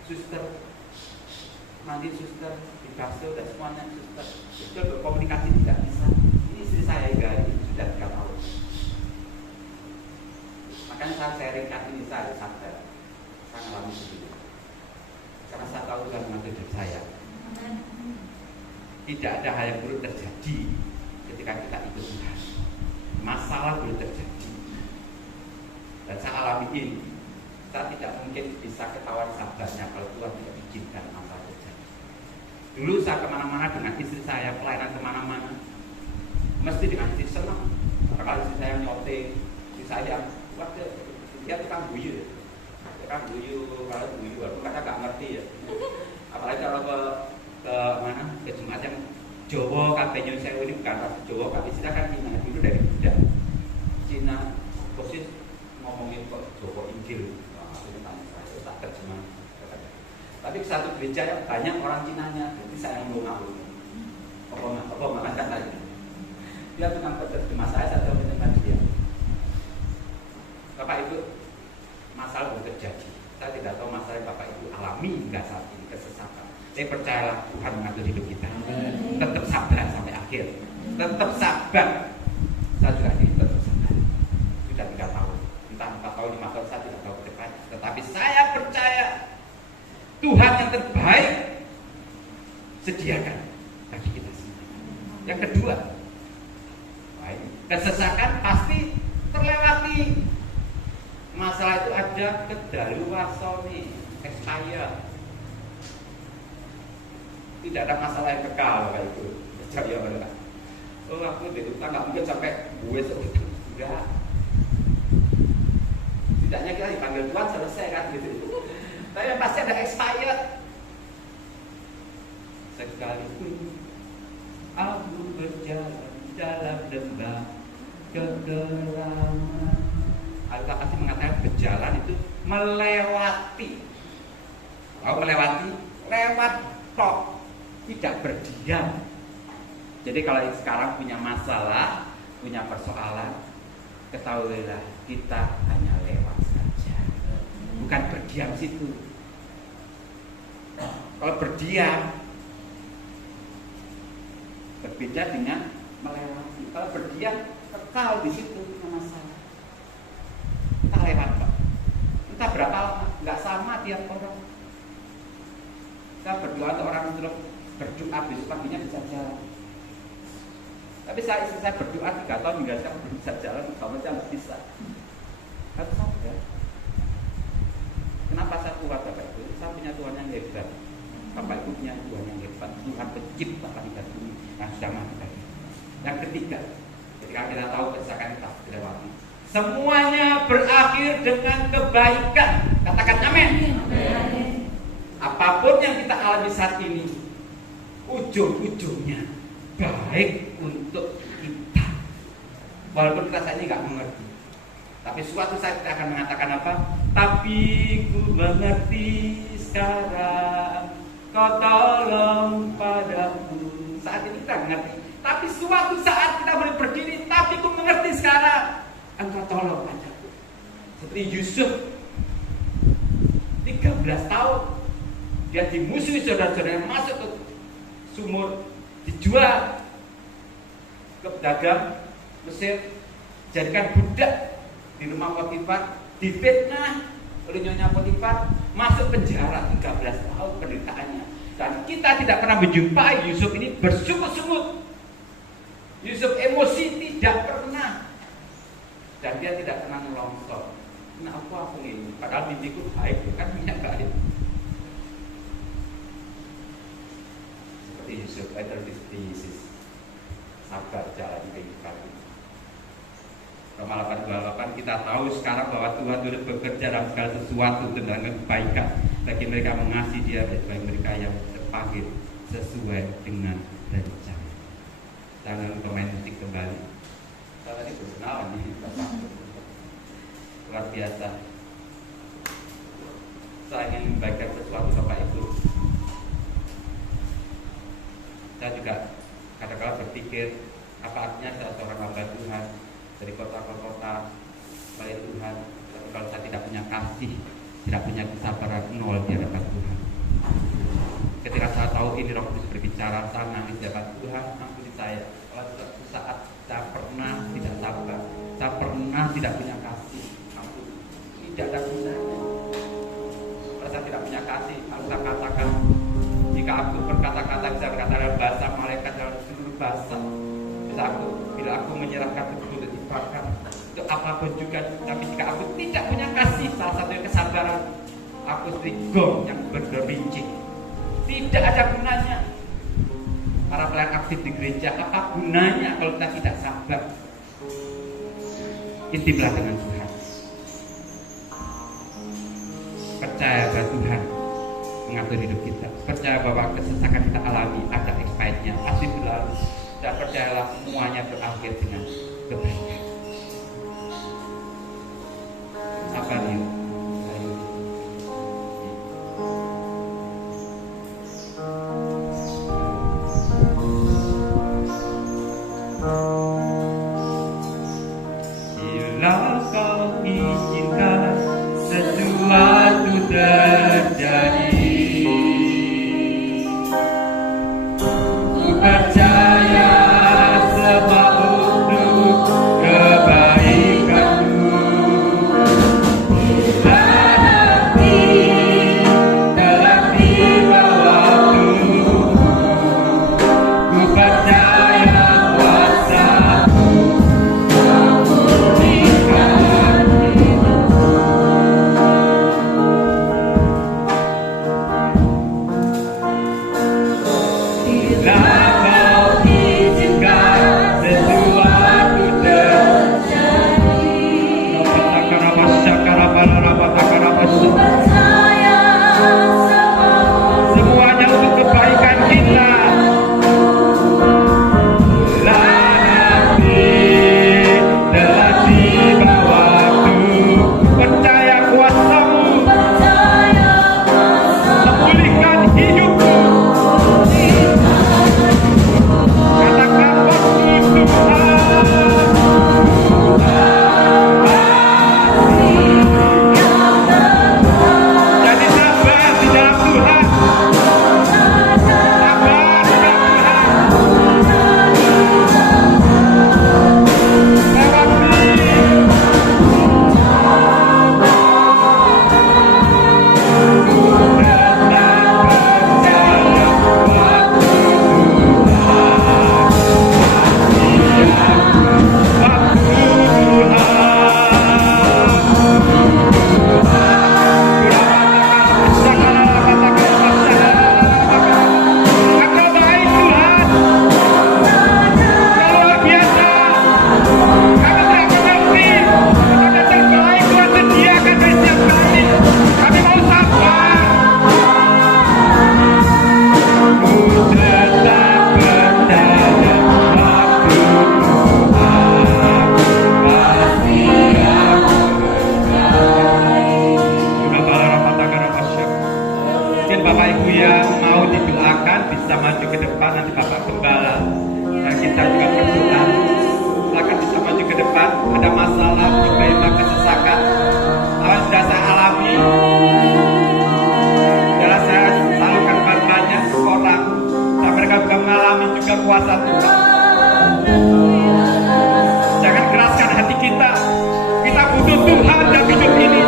suster, mandi suster, dibasuh dan semuanya suster. Suster berkomunikasi tidak bisa. Ini istri saya ini sudah 3 tahun. Makanya saya sharingkan ini, saya sadar, saya alami sendiri. Karena saya tahu Tuhan mengatur hidup saya. Tidak ada hal yang buruk terjadi ketika kita ikut Tuhan. Masalah boleh terjadi. Dan saya alami ini. Saya tidak mungkin bisa ketahuan sabarnya kalau Tuhan tidak izinkan masalah terjadi. Dulu saya kemana-mana dengan istri saya, pelayanan kemana-mana, mesti dengan istri senang. Kalau istri saya nyoting, istri saya, dia tukang guyu. Tukang guyu, kalau guyu, walaupun kadang nggak ngerti ya. Apalagi kalau ke mana, ke Jumat yang Jawa, katanya saya ini bukan ras Jawa, tapi silakan Cina dulu dari Buddha. Cina, posisi ngomongin kok Jawa Injil. Tak terjemah. Tapi satu gereja yang banyak orang Cinanya, jadi saya yang belum ngawur. Apa makan lagi? Dia tukang terjemah saya menyebutkan dia. Bapak Ibu, masalah belum terjadi. Saya tidak tahu masalah yang Bapak Ibu alami hingga saat ini, kesesakan. Saya percayalah Tuhan mengatur hidup kita. Tetap sabar sampai akhir. Tetap sabar. Saya juga ini tetap sabar. Sudah 3 tahun. Entah 4 tahun, 5 tahun, saya tidak tahu ke depan. Tetapi saya percaya Tuhan yang terbaik sediakan bagi kita semua. Yang kedua, kesesakan pasti terlewati. Masalah itu ada kedaluarsa nih, expired. Tidak ada masalah yang kekal kayak itu. Percaya enggak? Oh, aku itu nggak mungkin sampai gue enggak. Tidaknya kita dipanggil Tuhan selesai kan gitu. Tapi pasti ada expired. Sekalipun aku berjalan dalam lembah kegelapan, Alkitab pasti mengatakan berjalan itu melewati. Kalau melewati, lewat tok, tidak berdiam. Jadi kalau sekarang punya masalah, punya persoalan, ketahuilah kita hanya lewat saja, bukan berdiam situ. Kalau berdiam berbeda dengan melewati. Kalau berdiam kekal di situ, masalah. Kita lewat, Pak. Entah berapa lama, nggak sama tiap orang. Kita berdoa untuk orang stroke, berdoa besok paginya bisa jalan. Tapi istri saya berdoa 3 tahun hingga sekarang belum bisa jalan, kamu jangan bisa. Harus sabar. Kenapa saya kuat, Bapak Ibu? Saya punya Tuhan yang hebat. Bapak Ibu punya Tuhan yang hebat. Tuhan pencipta langit bumi yang sudah mati tadi. Yang ketiga, ketika kita tahu kesesakan kita dilewati, semuanya berakhir dengan kebaikan. Katakan amin. Apapun yang kita alami saat ini, ujung-ujungnya baik untuk kita. Walaupun kita saat ini nggak mengerti, tapi suatu saat kita akan mengatakan apa? Tapi ku mengerti sekarang Kau tolong padaku. Saat ini kita mengerti. Tapi suatu saat kita boleh berdiri, tapi ku mengerti sekarang. Engkau tolong padaku. Seperti Yusuf, 13 tahun dia dimusuhi saudara-saudara, masuk ke sumur, dijual ke pedagang Mesir, jadikan budak di rumah Potifar, difitnah oleh nyonya Potifar, masuk penjara 13 tahun penderitaannya. Dan kita tidak pernah menjumpai Yusuf ini bersungut-sungut. Yusuf emosi tidak pernah, dan dia tidak pernah melongsor. Nah, aku ini, padahal mimpiku baik, kan minyak baik. Seperti Yusuf, seperti Yesus, sabar jalan kehidupan ini. Roma 8:28 kita tahu sekarang bahwa Tuhan turut bekerja dalam segala sesuatu tentang kebaikan bagi mereka mengasihi Dia, bagi mereka yang terpanggil sesuai dengan rencana. Jangan pemain musik kembali. Saya tadi berkenalan di Bapak. Luar biasa. Saya ingin membagikan sesuatu Bapak Ibu. Saya juga kadang-kadang berpikir, apa artinya saya seorang hamba Tuhan dari kota ke kota melayani Tuhan, tapi kalau saya tidak punya kasih, tidak punya kesabaran, nol di hadapan Tuhan. Ketika saya tahu ini Roh Kudus berbicara, saya nangis di hadapan Tuhan, ampuni saya. Kalau suatu saat saya pernah tidak sabar, saya pernah tidak punya kasih, ampuni. Tidak ada gunanya. Kalau saya tidak punya kasih, harus saya katakan. Jika aku berkata-kata bisa berkata dalam bahasa malaikat dalam seluruh bahasa. Bila aku menyerahkan tubuhku dan dibakar untuk apapun juga, tapi jika aku tidak punya kasih, salah satunya kesabaran, aku seperti gong yang bergerincing. Tidak ada gunanya. Para pelayan aktif di gereja, apa gunanya kalau kita tidak sabar? Intimlah dengan Tuhan. Percaya bahwa Tuhan mengatur hidup kita. Percaya bahwa kesesakan kita alami ada expirednya, pasti berlalu. Dan percayalah semuanya berakhir dengan kebaikan. Sabar yuk. Ayo. Bila kau izinkan sesuatu terjadi, ku percaya semua untuk kebaikanmu. haleluya, mau didoakan bisa maju ke depan nanti Bapak Gembala dan kita juga berdoa. Silakan bisa maju ke depan. Ada masalah, problema, kesesakan apa yang sudah saya alami, adalah saya salurkan banyak orang dan mereka juga mengalami juga kuasa Tuhan. Jangan keraskan hati kita. Kita butuh Tuhan dalam hidup ini.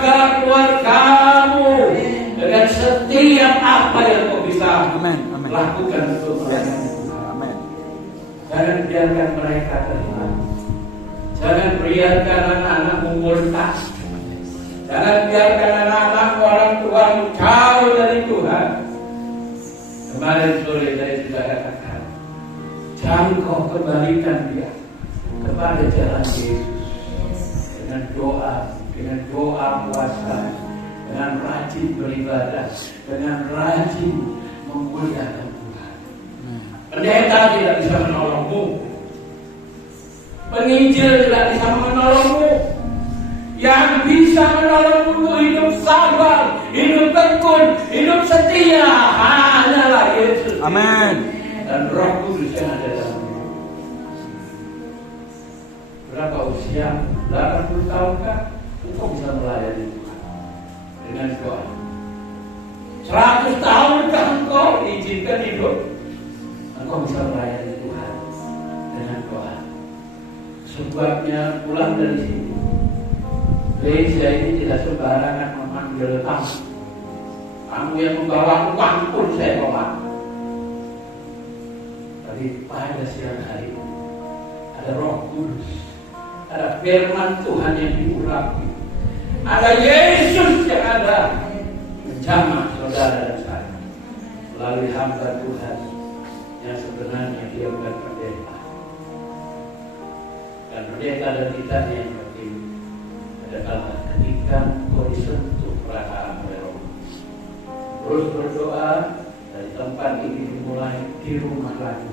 Jaga keluargamu dengan setia. setiap apa yang kau bisa Amin. Amin. lakukan untuk mereka. Amin. Jangan biarkan mereka terhilang. Jangan biarkan anak-anakmu murtad. Jangan biarkan anak-anak orang tua jauh dari Tuhan. Kemarin sore saya sudah katakan, jangan kau kembalikan dia kepada jalan Yesus dengan doa puasa, dengan rajin beribadah, dengan rajin memuliakan Tuhan. Pendeta tidak bisa menolongmu, penginjil tidak bisa menolongmu. Yang bisa menolongmu hidup sabar, hidup tekun, hidup setia hanyalah Yesus. Amin. Dan Roh Kudus yang ada dalam hidup. Berapa usia? 80 tahun kan? Engkau bisa melayani Tuhan dengan doa. 100 tahun kan engkau diizinkan hidup? Engkau bisa melayani Tuhan dengan doa. Sebabnya pulang dari sini, gereja ini tidak sembarangan memanggil tamu. Kamu yang membawa uang pun saya bawa. Tapi pada siang hari ada Roh Kudus, ada firman Tuhan yang diurapi, ada Yesus yang ada menjamah saudara dan saya melalui hamba Tuhan yang sebenarnya dia bukan pendeta. Dan pendeta dan kita yang penting adalah ketika kau disentuh perasaan oleh Roh Kudus. Terus berdoa dari tempat ini dimulai di rumah lagi.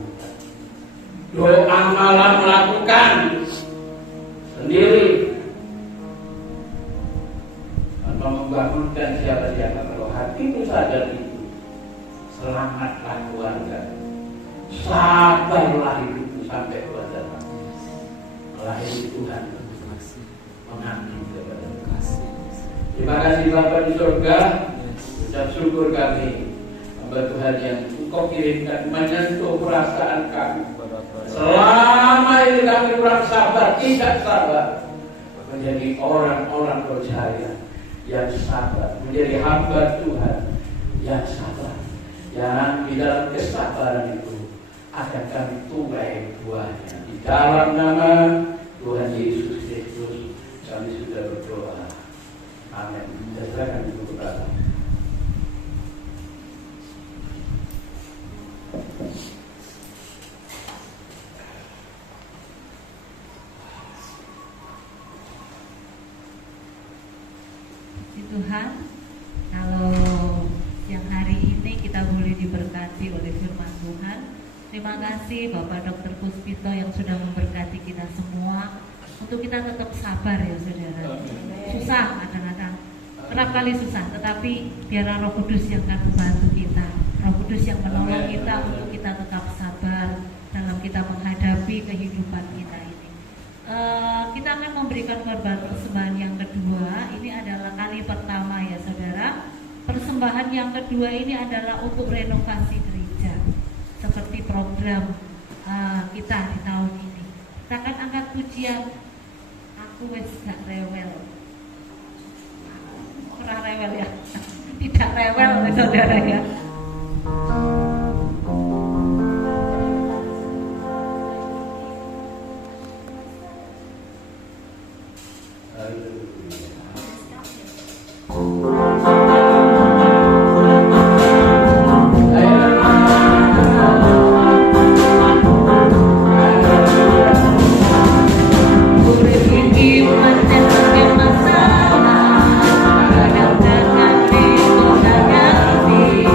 Doa malam melakukan sendiri tanpa membangunkan siapa-siapa. Kalau hatimu sadar itu, selamatlah keluarga, sabarlah hidupmu sampai Tuhan datang. Melayani Tuhan mengabdi kepada Tuhan. Terima kasih Bapa di surga. Ucap syukur kami hamba Tuhan yang Engkau kirimkan menyentuh perasaan kami. Selama ini kami kurang sabar, tidak sabar, menjadi orang-orang percaya yang sabar, menjadi hamba Tuhan yang sabar, yang di dalam kesabaran itu akan kami tuai buahnya. Di dalam nama Tuhan Yesus Kristus kami sudah berdoa. Amin. Silakan duduk kembali. Tuhan, kalau siang hari ini kita boleh diberkati oleh firman Tuhan. Terima kasih Bapak Dr. Puspito yang sudah memberkati kita semua untuk kita tetap sabar ya saudara. Susah kadang-kadang, kerap kali susah, tetapi biarlah Roh Kudus yang akan membantu kita, Roh Kudus yang menolong kita untuk kita tetap sabar dalam kita menghadapi kehidupan kita ini. Kita akan memberikan korban persembahan yang kedua. Ini adalah kali pertama ya saudara. Persembahan yang kedua ini adalah untuk renovasi gereja, seperti program kita di tahun ini. Kita akan angkat pujian Aku Wes Gak Rewel. Pernah rewel ya? Tidak rewel saudara ya. Masalah kadang-kadang di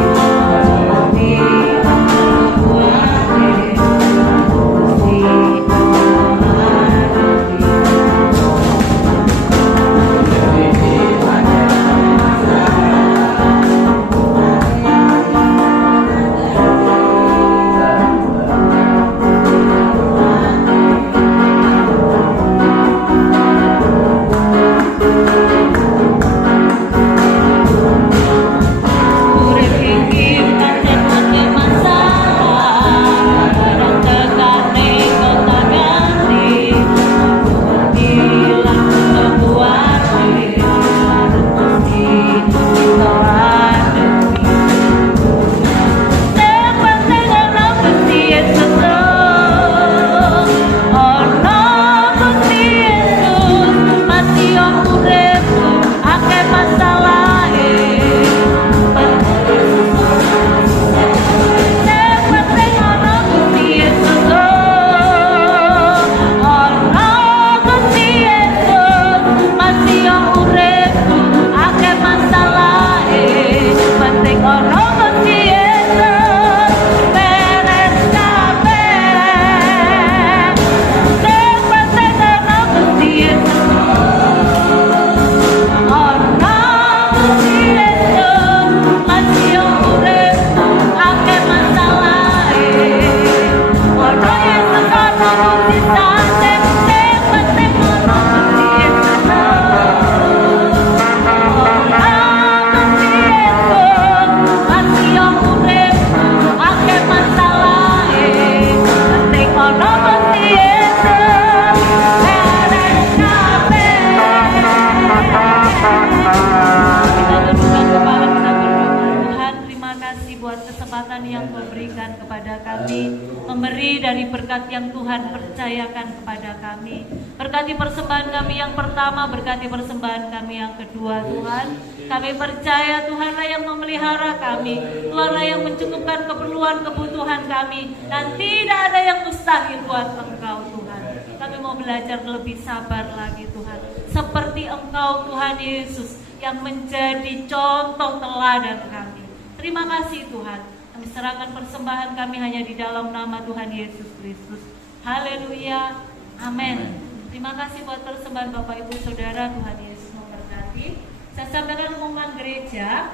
Yang Tuhan percayakan kepada kami. Berkati persembahan kami yang pertama, berkati persembahan kami yang kedua, Tuhan. Kami percaya Tuhanlah yang memelihara kami, Tuhanlah yang mencukupkan keperluan kebutuhan kami, dan tidak ada yang mustahil buat Engkau, Tuhan. Kami mau belajar lebih sabar lagi, Tuhan, seperti Engkau, Tuhan Yesus, yang menjadi contoh teladan kami. Terima kasih, Tuhan. Kami serahkan persembahan kami hanya di dalam nama Tuhan Yesus Kristus. Haleluya, amin. Terima kasih buat persembahan Bapak Ibu Saudara, Tuhan Yesus memberkati. Saya sampaikan pengumuman gereja,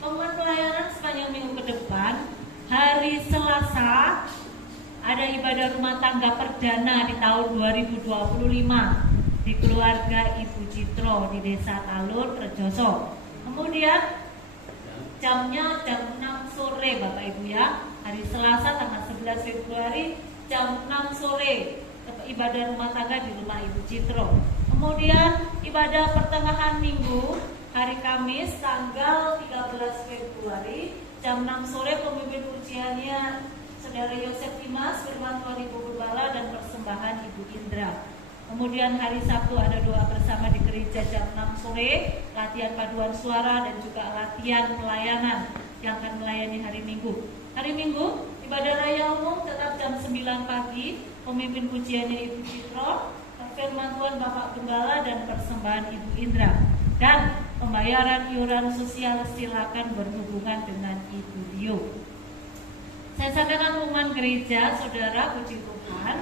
pengumuman pelayanan sepanjang minggu ke depan. Hari Selasa ada ibadah rumah tangga perdana di tahun 2025 di keluarga Ibu Citro di Desa Talun, Rejoso. Kemudian jamnya jam 6 sore Bapak Ibu ya. Hari Selasa tanggal 11 Februari jam 6 sore ibadah rumah tangga di rumah Ibu Citro. Kemudian ibadah pertengahan minggu hari Kamis tanggal 13 Februari jam 6 sore pemimpin ujiannya Saudara Yosef Dimas, firman Tuhan Ibu Gembala dan persembahan Ibu Indra. Kemudian hari Sabtu ada doa bersama di gereja jam 6 sore, latihan paduan suara dan juga latihan pelayanan yang akan melayani hari Minggu. Hari Minggu, ibadah raya umum tetap jam 9 pagi, pemimpin pujiannya Ibu Citro, firman Tuhan Bapak Gembala dan persembahan Ibu Indra. Dan pembayaran iuran sosial silakan berhubungan dengan Ibu Dio. Saya sampaikan pengumuman gereja, Saudara, puji Tuhan.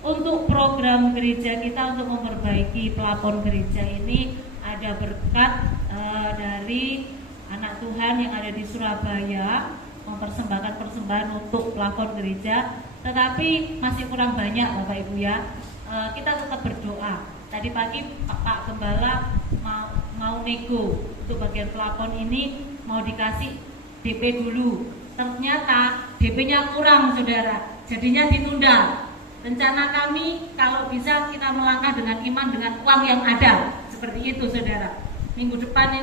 Untuk program gereja kita untuk memperbaiki pelapon gereja ini ada berkat dari anak Tuhan yang ada di Surabaya mempersembahkan persembahan untuk pelapon gereja, tetapi masih kurang banyak Bapak Ibu ya. Kita tetap berdoa. Tadi pagi Pak Gembala mau nego untuk bagian pelapon ini mau dikasih DP dulu. Ternyata DP-nya kurang Saudara, jadinya ditunda. Rencana kami kalau bisa kita melangkah dengan iman dengan uang yang ada. Seperti itu Saudara. Minggu depan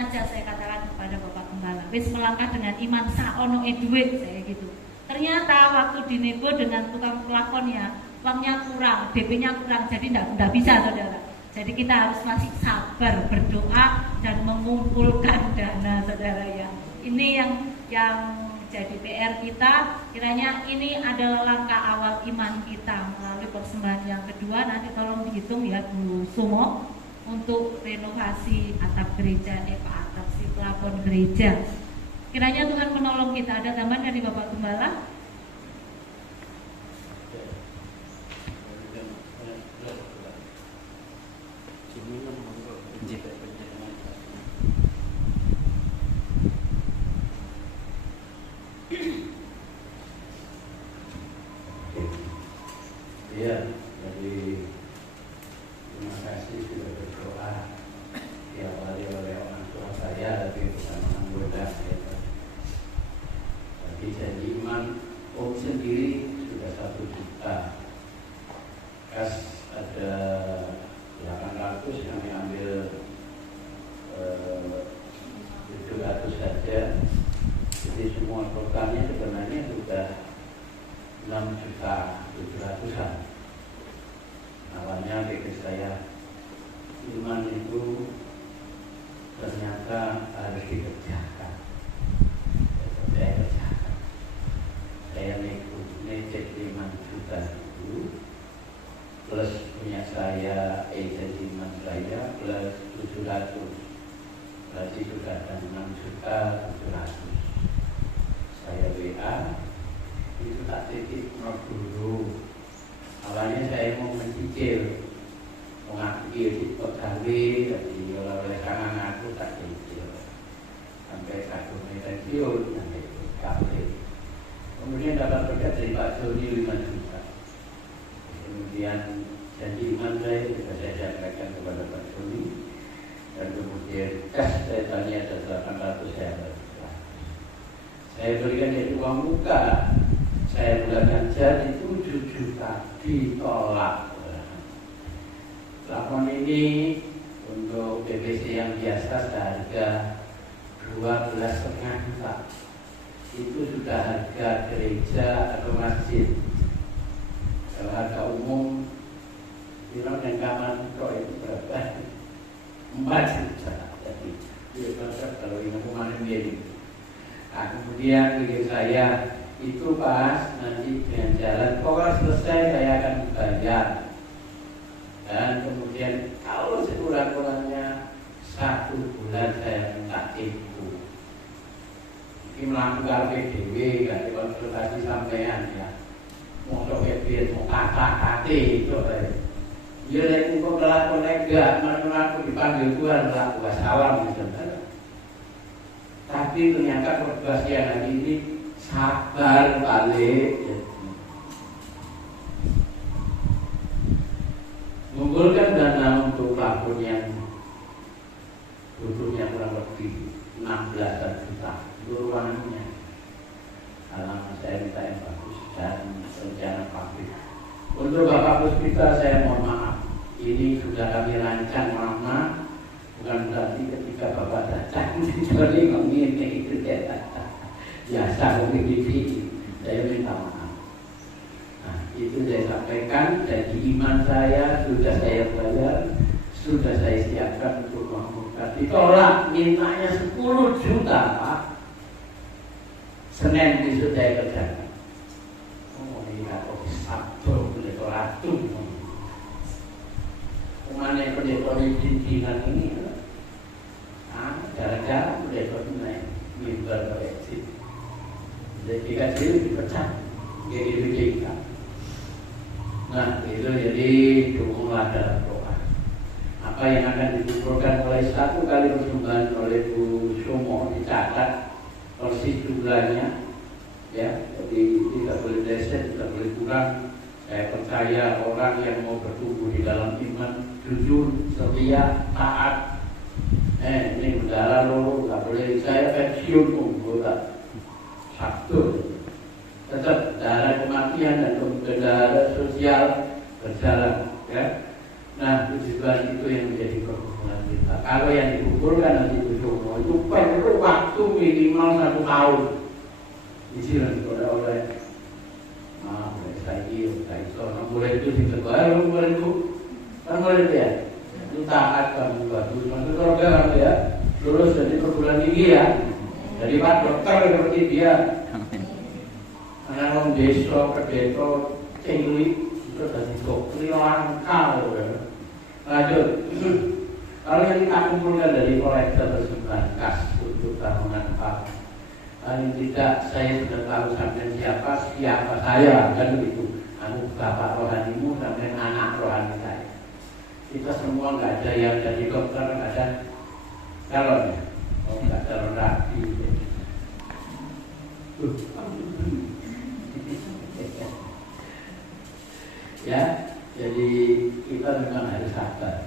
aja saya katakan kepada Bapak Gembala, wis melangkah dengan iman saono duit saya gitu. Ternyata waktu dinego dengan tukang pelakonnya, uangnya kurang, DP-nya kurang, jadi enggak bisa Saudara. Jadi kita harus masih sabar berdoa dan mengumpulkan dana Saudara ya. Ini yang jadi PR kita, kiranya ini adalah langkah awal iman kita melalui persembahan yang kedua. Nanti tolong dihitung ya Bu Sumo untuk renovasi atap gereja, atap si pelapon gereja. Kiranya Tuhan menolong kita. Ada tambahan dari Bapak Gembala? Iya, jadi terima kasih sudah berdoa diawali oleh orang tua saya, tapi bukan anggota ya. Tapi janji iman Om sendiri sudah 1 juta. Kas ada 800 yang diambil 700 saja. Jadi semua totalnya sebenarnya sudah 6.700.000-an. Awalnya pikir saya iman itu ternyata harus dikerjakan. Saya kerjakan. Saya ngecek 5 juta itu plus punya saya, jadi iman saya plus berarti sudah ada 6.700.000. Saya WA itu tak titik dulu. Awalnya saya mau mencicil, mengakui pegawai, tapi oleh kangen aku tak cicil sampai kartu pensiun sampai kafe. Kemudian dapat berkat dari Pak Joni 5 juta. Kemudian janji iman saya juga saya sampaikan kepada Pak Joni, dan kemudian saya tanya ada 800 saya berikan. Saya berikan dari uang muka. Saya bulan jadi 7 juta ditolak. Lakon ini untuk BBC yang biasa seharga 12,5 juta. Itu sudah harga gereja atau masjid. Kalau harga umum bilang yang kamar itu berapa? 4 juta. Jadi kalau ini kemarin ini. Nah, kemudian bagi saya itu pas nanti dengan jalan pokoknya selesai saya akan bayar. Dan kemudian kalau sekurang-kurangnya 1 bulan saya minta tempo. Ini melakukan PDW, ganti konsultasi sampean ya. Mau coba mau kata-kata itu ya lagi kok kelakon enggak, mana aku dipanggil Tuhan lah, gua salam gitu. Tapi ternyata perbasi yang hari ini sabar balik. Mengumpulkan dana untuk lakon yang butuhnya kurang lebih 16 juta. Ruangannya alamat saya minta yang bagus dan rencana pabrik. Untuk Bapak Puspita saya mohon maaf, ini sudah kami rancang lama, bukan berarti ketika Bapak datang jadi ngomongin itu biasa begini, saya minta maaf. Nah, itu saya sampaikan, janji iman saya sudah saya bayar, sudah saya siapkan untuk mengumpulkan. Ditolak mintanya 10 juta Pak. Senin besok saya kerjakan. Oh ini aku Sabtu pendeta ratu. Kemana pendeta pimpinan ini? Gara-gara pendeta naik mimbar koleksi. Jadi dikasih dipecat, jadi ditinggal. Nah itu jadi dukunglah dalam doa. Apa yang akan dikumpulkan oleh 1 kali persembahan oleh Bu Sumo dicatat persis jumlahnya, ya, jadi tidak boleh leset, tidak boleh kurang. Saya percaya orang yang mau bertumbuh di dalam iman, jujur, setia, taat. Ini bendara lo, nggak boleh saya pensiun enggak. Sabtu, tetap darah kematian dan bendara sosial berjalan, ya. Nah, tujuan itu yang menjadi perhubungan kita. Kalau yang dikumpulkan nanti itu perlu waktu minimal 1 tahun. Izin oleh maaf, saya itu boleh itu ditegur, boleh itu, kan boleh ya. Itu taat kamu bagus, maksud organ ya. Lulus jadi perguruan tinggi ya. Jadi Pak dokter seperti dia. Anak orang desa, pendeta, tinggi itu dari dokter langka. Lanjut. Kalau yang kita kumpulkan dari kolektor persembahan kas untuk tahunan Pak, paling tidak saya sudah tahu sampai siapa saya, kan begitu. Aku bapak rohanimu sampai anak rohani saya. Kita semua nggak ada yang jadi dokter, nggak ada calonnya, nggak calon rapi. Ya, jadi kita memang harus sabar.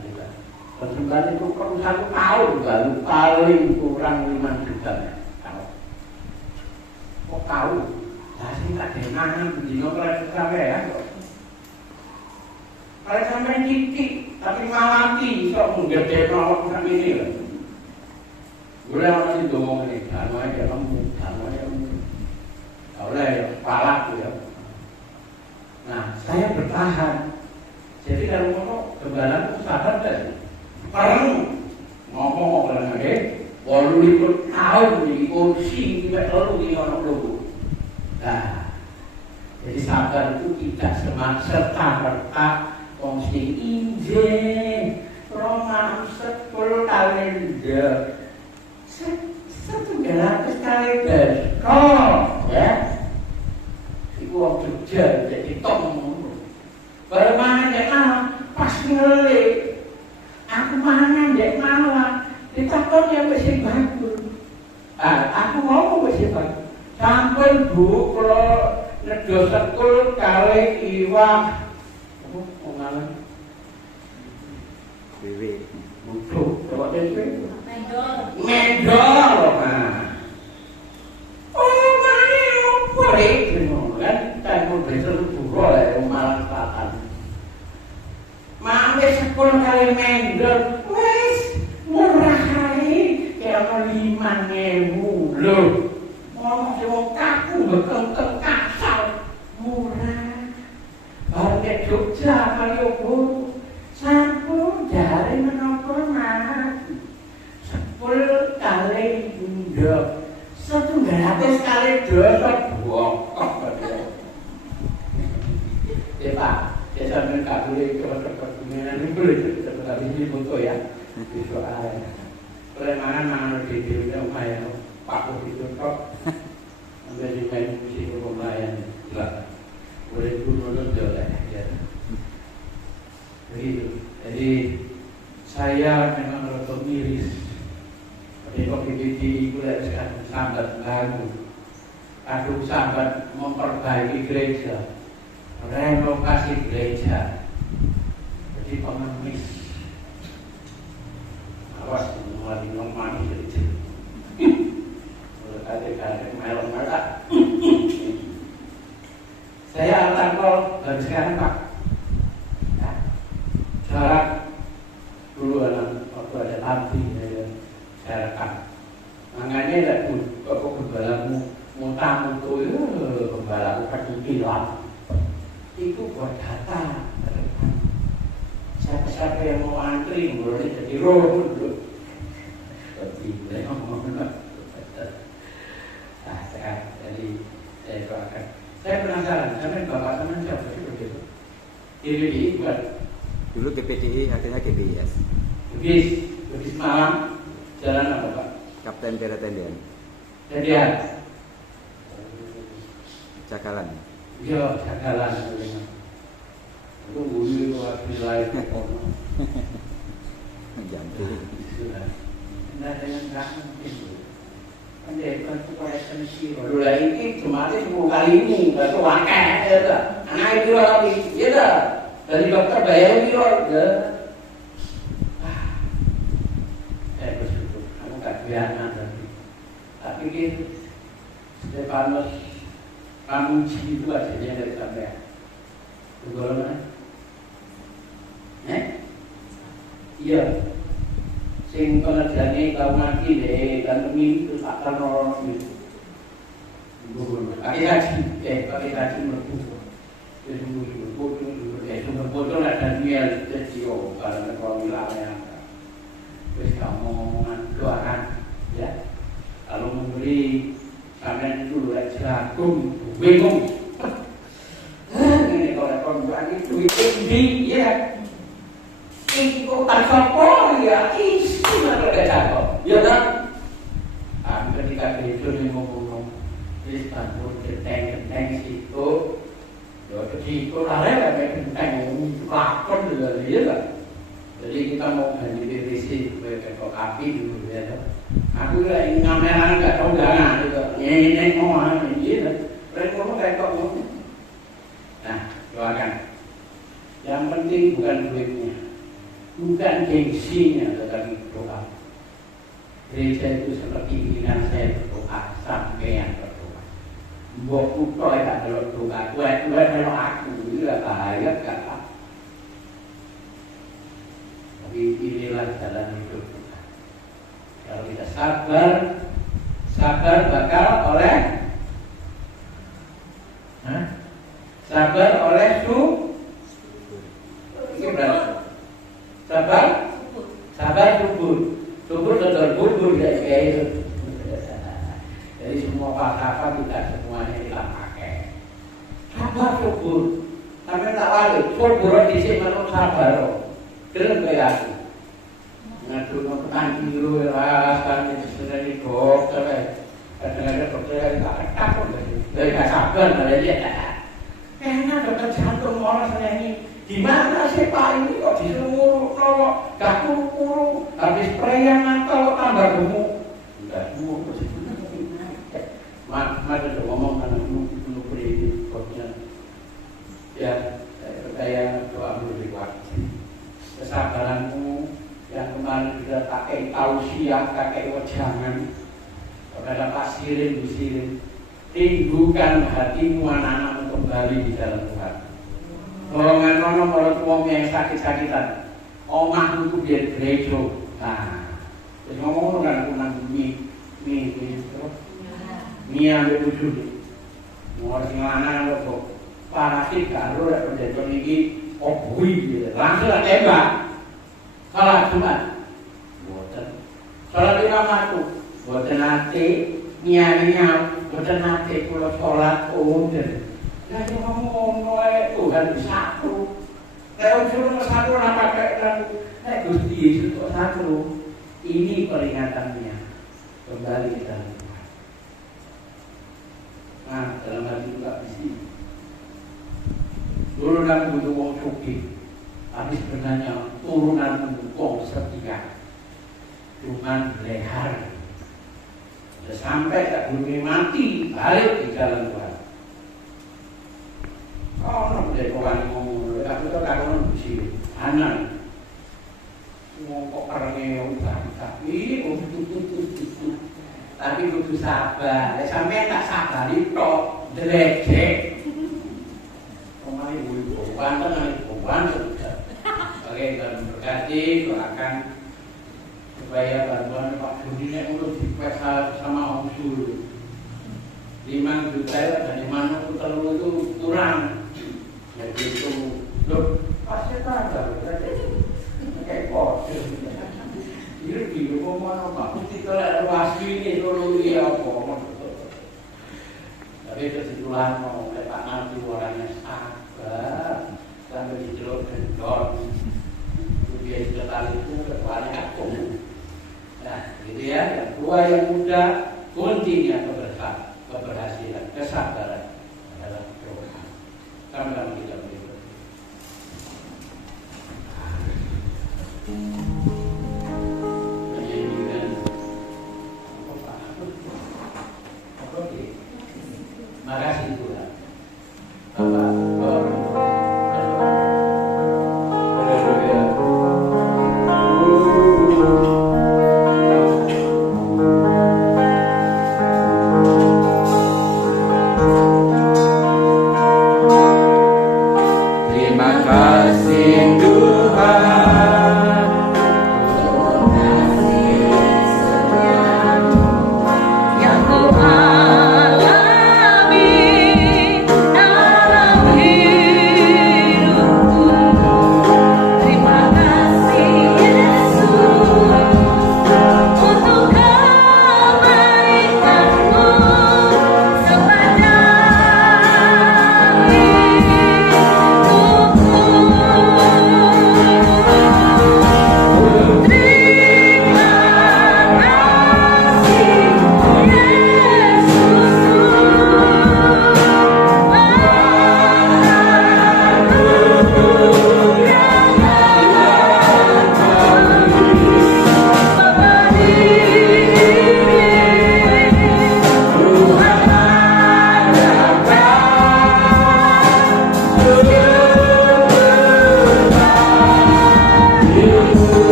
Persembahan itu perlu 1 tahun baru paling kurang 5 juta. Kok tahu? Saya tak dengar begini kalau sampai ya. Kalau sampai titik tapi mati, sok menggede kalau sampai ini lah. Boleh masih ngomong ini, kamu aja kamu. Boleh palak ya. Nah, saya bertahan. Jadi kalau ngomong gembala itu sabar kan? Perlu ngomong orang lagi, 80 tahun di kursi tidak lalu di orang dulu. Nah, jadi sabar itu tidak serta-merta kongsi injil Roma 10 tahun kalender. Setunggal kali besko, ya. Iku wong Jogja jadi tong. Bareng mangan nek pas ngelik. Aku mangan nek malah ditakon ya wis bagus. Aku ngomong wis bagus. Sampun Bu, kula nedha sekul kalih iwak. Apa ngalan? Wewe. Butuh, coba deh. Mendol. Mendol, oh, mana apa itu? Kan campur besar buruh lah, malah selatan. Mampir 10 kali mendol, wes murah kali, kayak 5.000 loh. Ngomong semua kaku, bekeng-keng kasar, murah. Harga Jogja kali opo, sampun jari menapa mati. 10 kali ndok. 100 kali dosa bokok. Ya Pak, ya sampeyan gak boleh cepet-cepet ini boleh cepet-cepet ini foto ya. Besok ae. Mangan di rumah ya. Pak itu kok. Sampai di main musik pembayan. Enggak. Boleh dulu ya. Jadi saya memang rada miris. Pada PBB itu sekarang sambat baru. Aduh sambat memperbaiki gereja, renovasi gereja. Jadi pengemis. Awas mulai manis itu. Kali-kali melon-melon. Saya tangkol dari sekarang Pak. Syarat dulu waktu ada nanti saya rekam. Makanya tidak kok gembalamu mutamu itu gembalamu kaki hilang. Itu buat data. Siapa-siapa yang mau antri boleh jadi roh dulu. Tapi boleh ngomong. Nah, jadi saya doakan. Saya penasaran, sampai bapak teman siapa sih begitu? PBBI bukan? Dulu GPDI akhirnya GPIS. Bis malam jalan apa Pak? Kapten Tendian. Tendian. Cakalan. Iya, Cakalan. Itu bulu luar wilayah kono. Jantung. Nah, dengan kamu itu. Kan dia kan supaya sensi. Dulu ini kemarin 10 kali ini, itu wakil ya. Anak itu lagi, ya. Dari dokter bayar itu ya. Saya bersyukur, kamu gak biaran tadi. Tapi gitu, Stefanus kamu itu aja dari sampai. Itu golongan. Iya. Sing penerjane kau mati deh, dan itu tak teror gitu. Pakai kaji merdu. Sumber botol ada miel kecil karena kalau wilayah. Terus kamu ngomongan doakan, ya. Kalau membeli sampai dulu serakum, bingung. Ini kalau buat itu tinggi, ya. Itu tak sopo ya, isi mana cakap, ya kan? Tapi ketika itu dia ngomong, Istanbul keteng situ, ya situ lari lah keteng lakon juga dia lah. Jadi kita mau ganti PVC, pakai api dulu ya. Aku lah ingin ngameran nggak tahu jangan juga, ini mau ini lah. Mereka mau kayak kok. Nah, doakan. Yang penting bukan duitnya. Bukan gengsinya, tetapi doa. Gereja itu seperti pimpinan saya berdoa, sampai yang berdoa. Mbok kutoy tak ada doa, kuat kalau aku, itu gak bahaya, gak apa. Tapi inilah jalan hidup kita. Kalau kita sabar bakal oleh sabar oleh sabar subur dan bubur kayak itu. Jadi semua bahasa kita semuanya kita pakai. Sabar subur, sampai tak balik. Subur di sini menurut sabar. Keren kayak aku. Ngadu kan biru lah, kan itu sudah di dokter, kadang-kadang dokter nggak takut dari nggak sabar dari dia. Enak dokter jantung orang saya ini, gimana sih Pak ini kok disuruh kalau nggak kuru-kuru, habis sprayan atau tambah gemuk, nggak gemuk sih. Mas udah ngomong karena belum beri kodnya, ya saya doa berlipat. Kesabaranmu yang kemarin kita pakai tausiah, pakai wejangan kepada Pak Sirin, Bu Sirin, rindukan hatimu anak-anak kembali di dalam Tuhan. Golongan nono menurut wong yang sakit-sakitan, omahmu itu biar gereja. Nah, jadi ngomong kan aku nang mie ambil ujung, mau sing lanang kok parasit karo lek pendeta iki obui langsung tembak. Salah Jumat, boten. Salat imam aku, boten nate, niat-niat, boten nate kula salat umum. Nah, ngomong wae Tuhan satu. Lek unsur satu ora pakai kan nek Gusti Yesus kok satu. Ini peringatannya. Kembali kita Tuhan. Nah, dalam hal itu tak bisa. Dulu kan butuh wong sugih. Habis sebenarnya turunan wong setia. Cuman lehar. Sampai tak bumi mati balik di jalan Tuhan. Oh, nak dari orang ngomong, aku tu kalau nak bersih, anak, ngomong orangnya tapi butuh sabar. Sampai tak sabar itu delegate. Kemarin ibu bukan sudah. Oke, dan berkati doakan supaya bantuan Pak Budi ini untuk dipesal sama Om Sul. 5 juta dari mana aku terlalu itu kurang. Jadi itu loh pasti tak kayak kos. Jadi di rumah apa? Mesti kalau waspi ini dulu dia apa? Tapi kesimpulan mau Pak Nabi orangnya sabar sampai diceluk gendor. Dia sudah kali itu ketuanya aku. Nah, gitu ya. Yang tua yang muda kuncinya keberhasilan, kesabaran adalah doa. Sama-sama kita berdoa. Makasih Tuhan.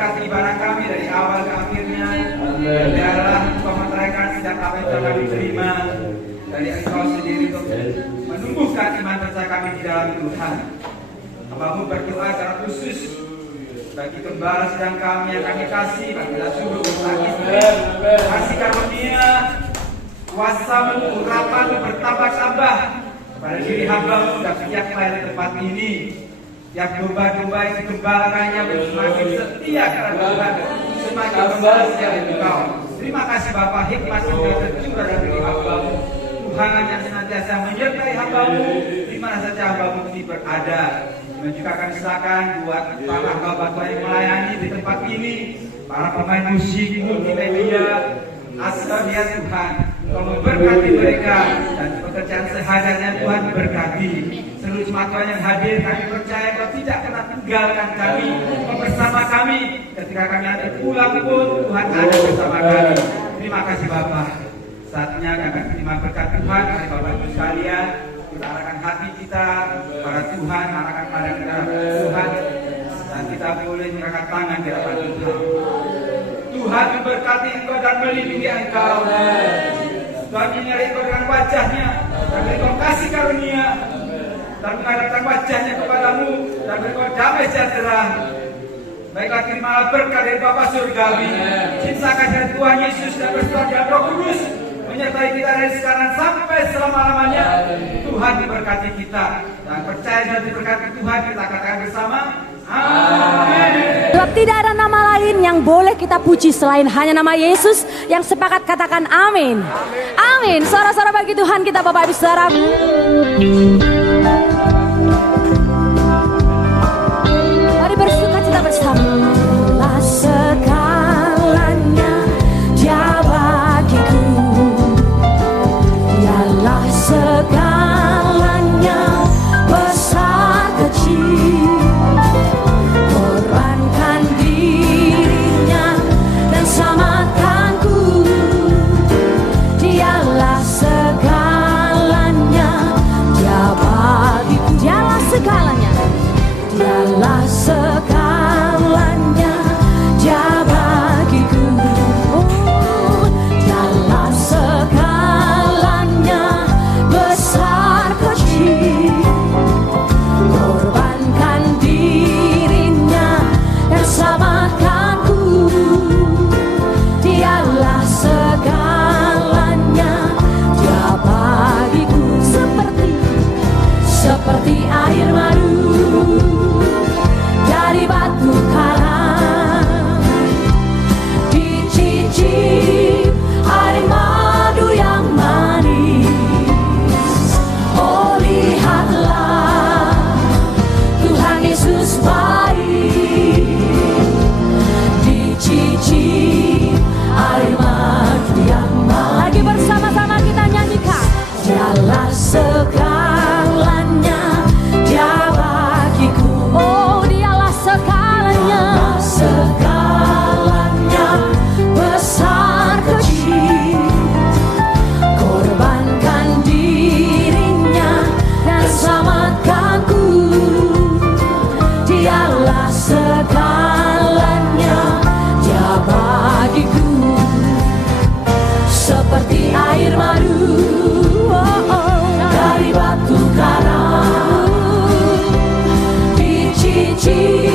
berkati ibadah kami dari awal ke akhirnya. Biarlah Engkau meteraikan setiap apa yang telah kami terima dari Engkau sendiri untuk menumbuhkan iman percaya kami di dalam Tuhan. Hamba-Mu berdoa secara khusus bagi gembala sedang kami yang kami kasih, bagi suruh sakit, kasih karunia, kuasa-Mu, urapan-Mu bertambah-tambah pada diri hamba-Mu dan setiap pelayan tempat ini. Yang domba-domba yang digembalakannya semakin setia karena Tuhan, semakin bersetia di Engkau. Terima kasih Bapa, hikmat Engkau tercurah dari diri hamba-Mu. Tuhan yang senantiasa menyertai hamba-Mu di mana saja hamba-Mu ini berada. Dan juga akan silakan buat para hamba-Mu yang melayani di tempat ini, para pemain musik, multimedia, asal ya Tuhan, Kau memberkati mereka dan pekerjaan sehari-harinya Tuhan berkati. Seluruh jemaat Tuhan yang hadir, kami percaya Kau tidak pernah tinggalkan kami, Kau bersama kami. Ketika kami nanti pulang pun Tuhan ada bersama kami. Terima kasih Bapa. Saatnya kami akan terima berkat Tuhan dari Bapak Ibu sekalian. Kita arahkan hati kita pada Tuhan, arahkan pada kita Tuhan, dan kita boleh menyerahkan tangan di hadapan Tuhan. Tuhan memberkati Engkau dan melindungi Engkau. Tuhan menyertai Engkau dengan wajahnya dan beri Engkau kasih karunia, dan menghadapkan wajahnya kepadamu dan beri Engkau damai sejahtera. Baiklah, terimalah berkat dari Bapa Surgawi, cinta kasih Tuhan Yesus dan persekutuan Roh Kudus menyertai kita dari sekarang sampai selama-lamanya. Tuhan diberkati kita dan percaya dan diberkati Tuhan, kita katakan bersama amin. Sebab tidak ada nama lain yang boleh kita puji selain hanya nama Yesus. Yang sepakat katakan amin. Amin. Suara-suara bagi Tuhan kita Bapak Ibu Saudara. Mari bersuka cita bersama. Lah segalanya Dia bagiku, Dialah segalanya besar kecil. Korbankan dirinya dan selamatkanku. Dialah segalanya, Dia bagiku. Dialah segalanya, Dialah segalanya, Dia bagiku. Dialah segalanya besar kecil. Korbankan dirinya dan selamatkanku. Dialah segalanya, Dia bagiku. Seperti air madu dari batu karang, dicicip air madu yang manis. Oh lihatlah, Tuhan Yesus baik, dicicip air madu yang manis. Lagi bersama-sama kita nyanyikan. Dialah segalanya, Dia bagiku. Oh dialah segalanya, segalanya besar kecil. Korbankan dirinya dan selamatkanku. Dialah segalanya, Dia bagiku. Seperti air madu dari batu karang, dicicip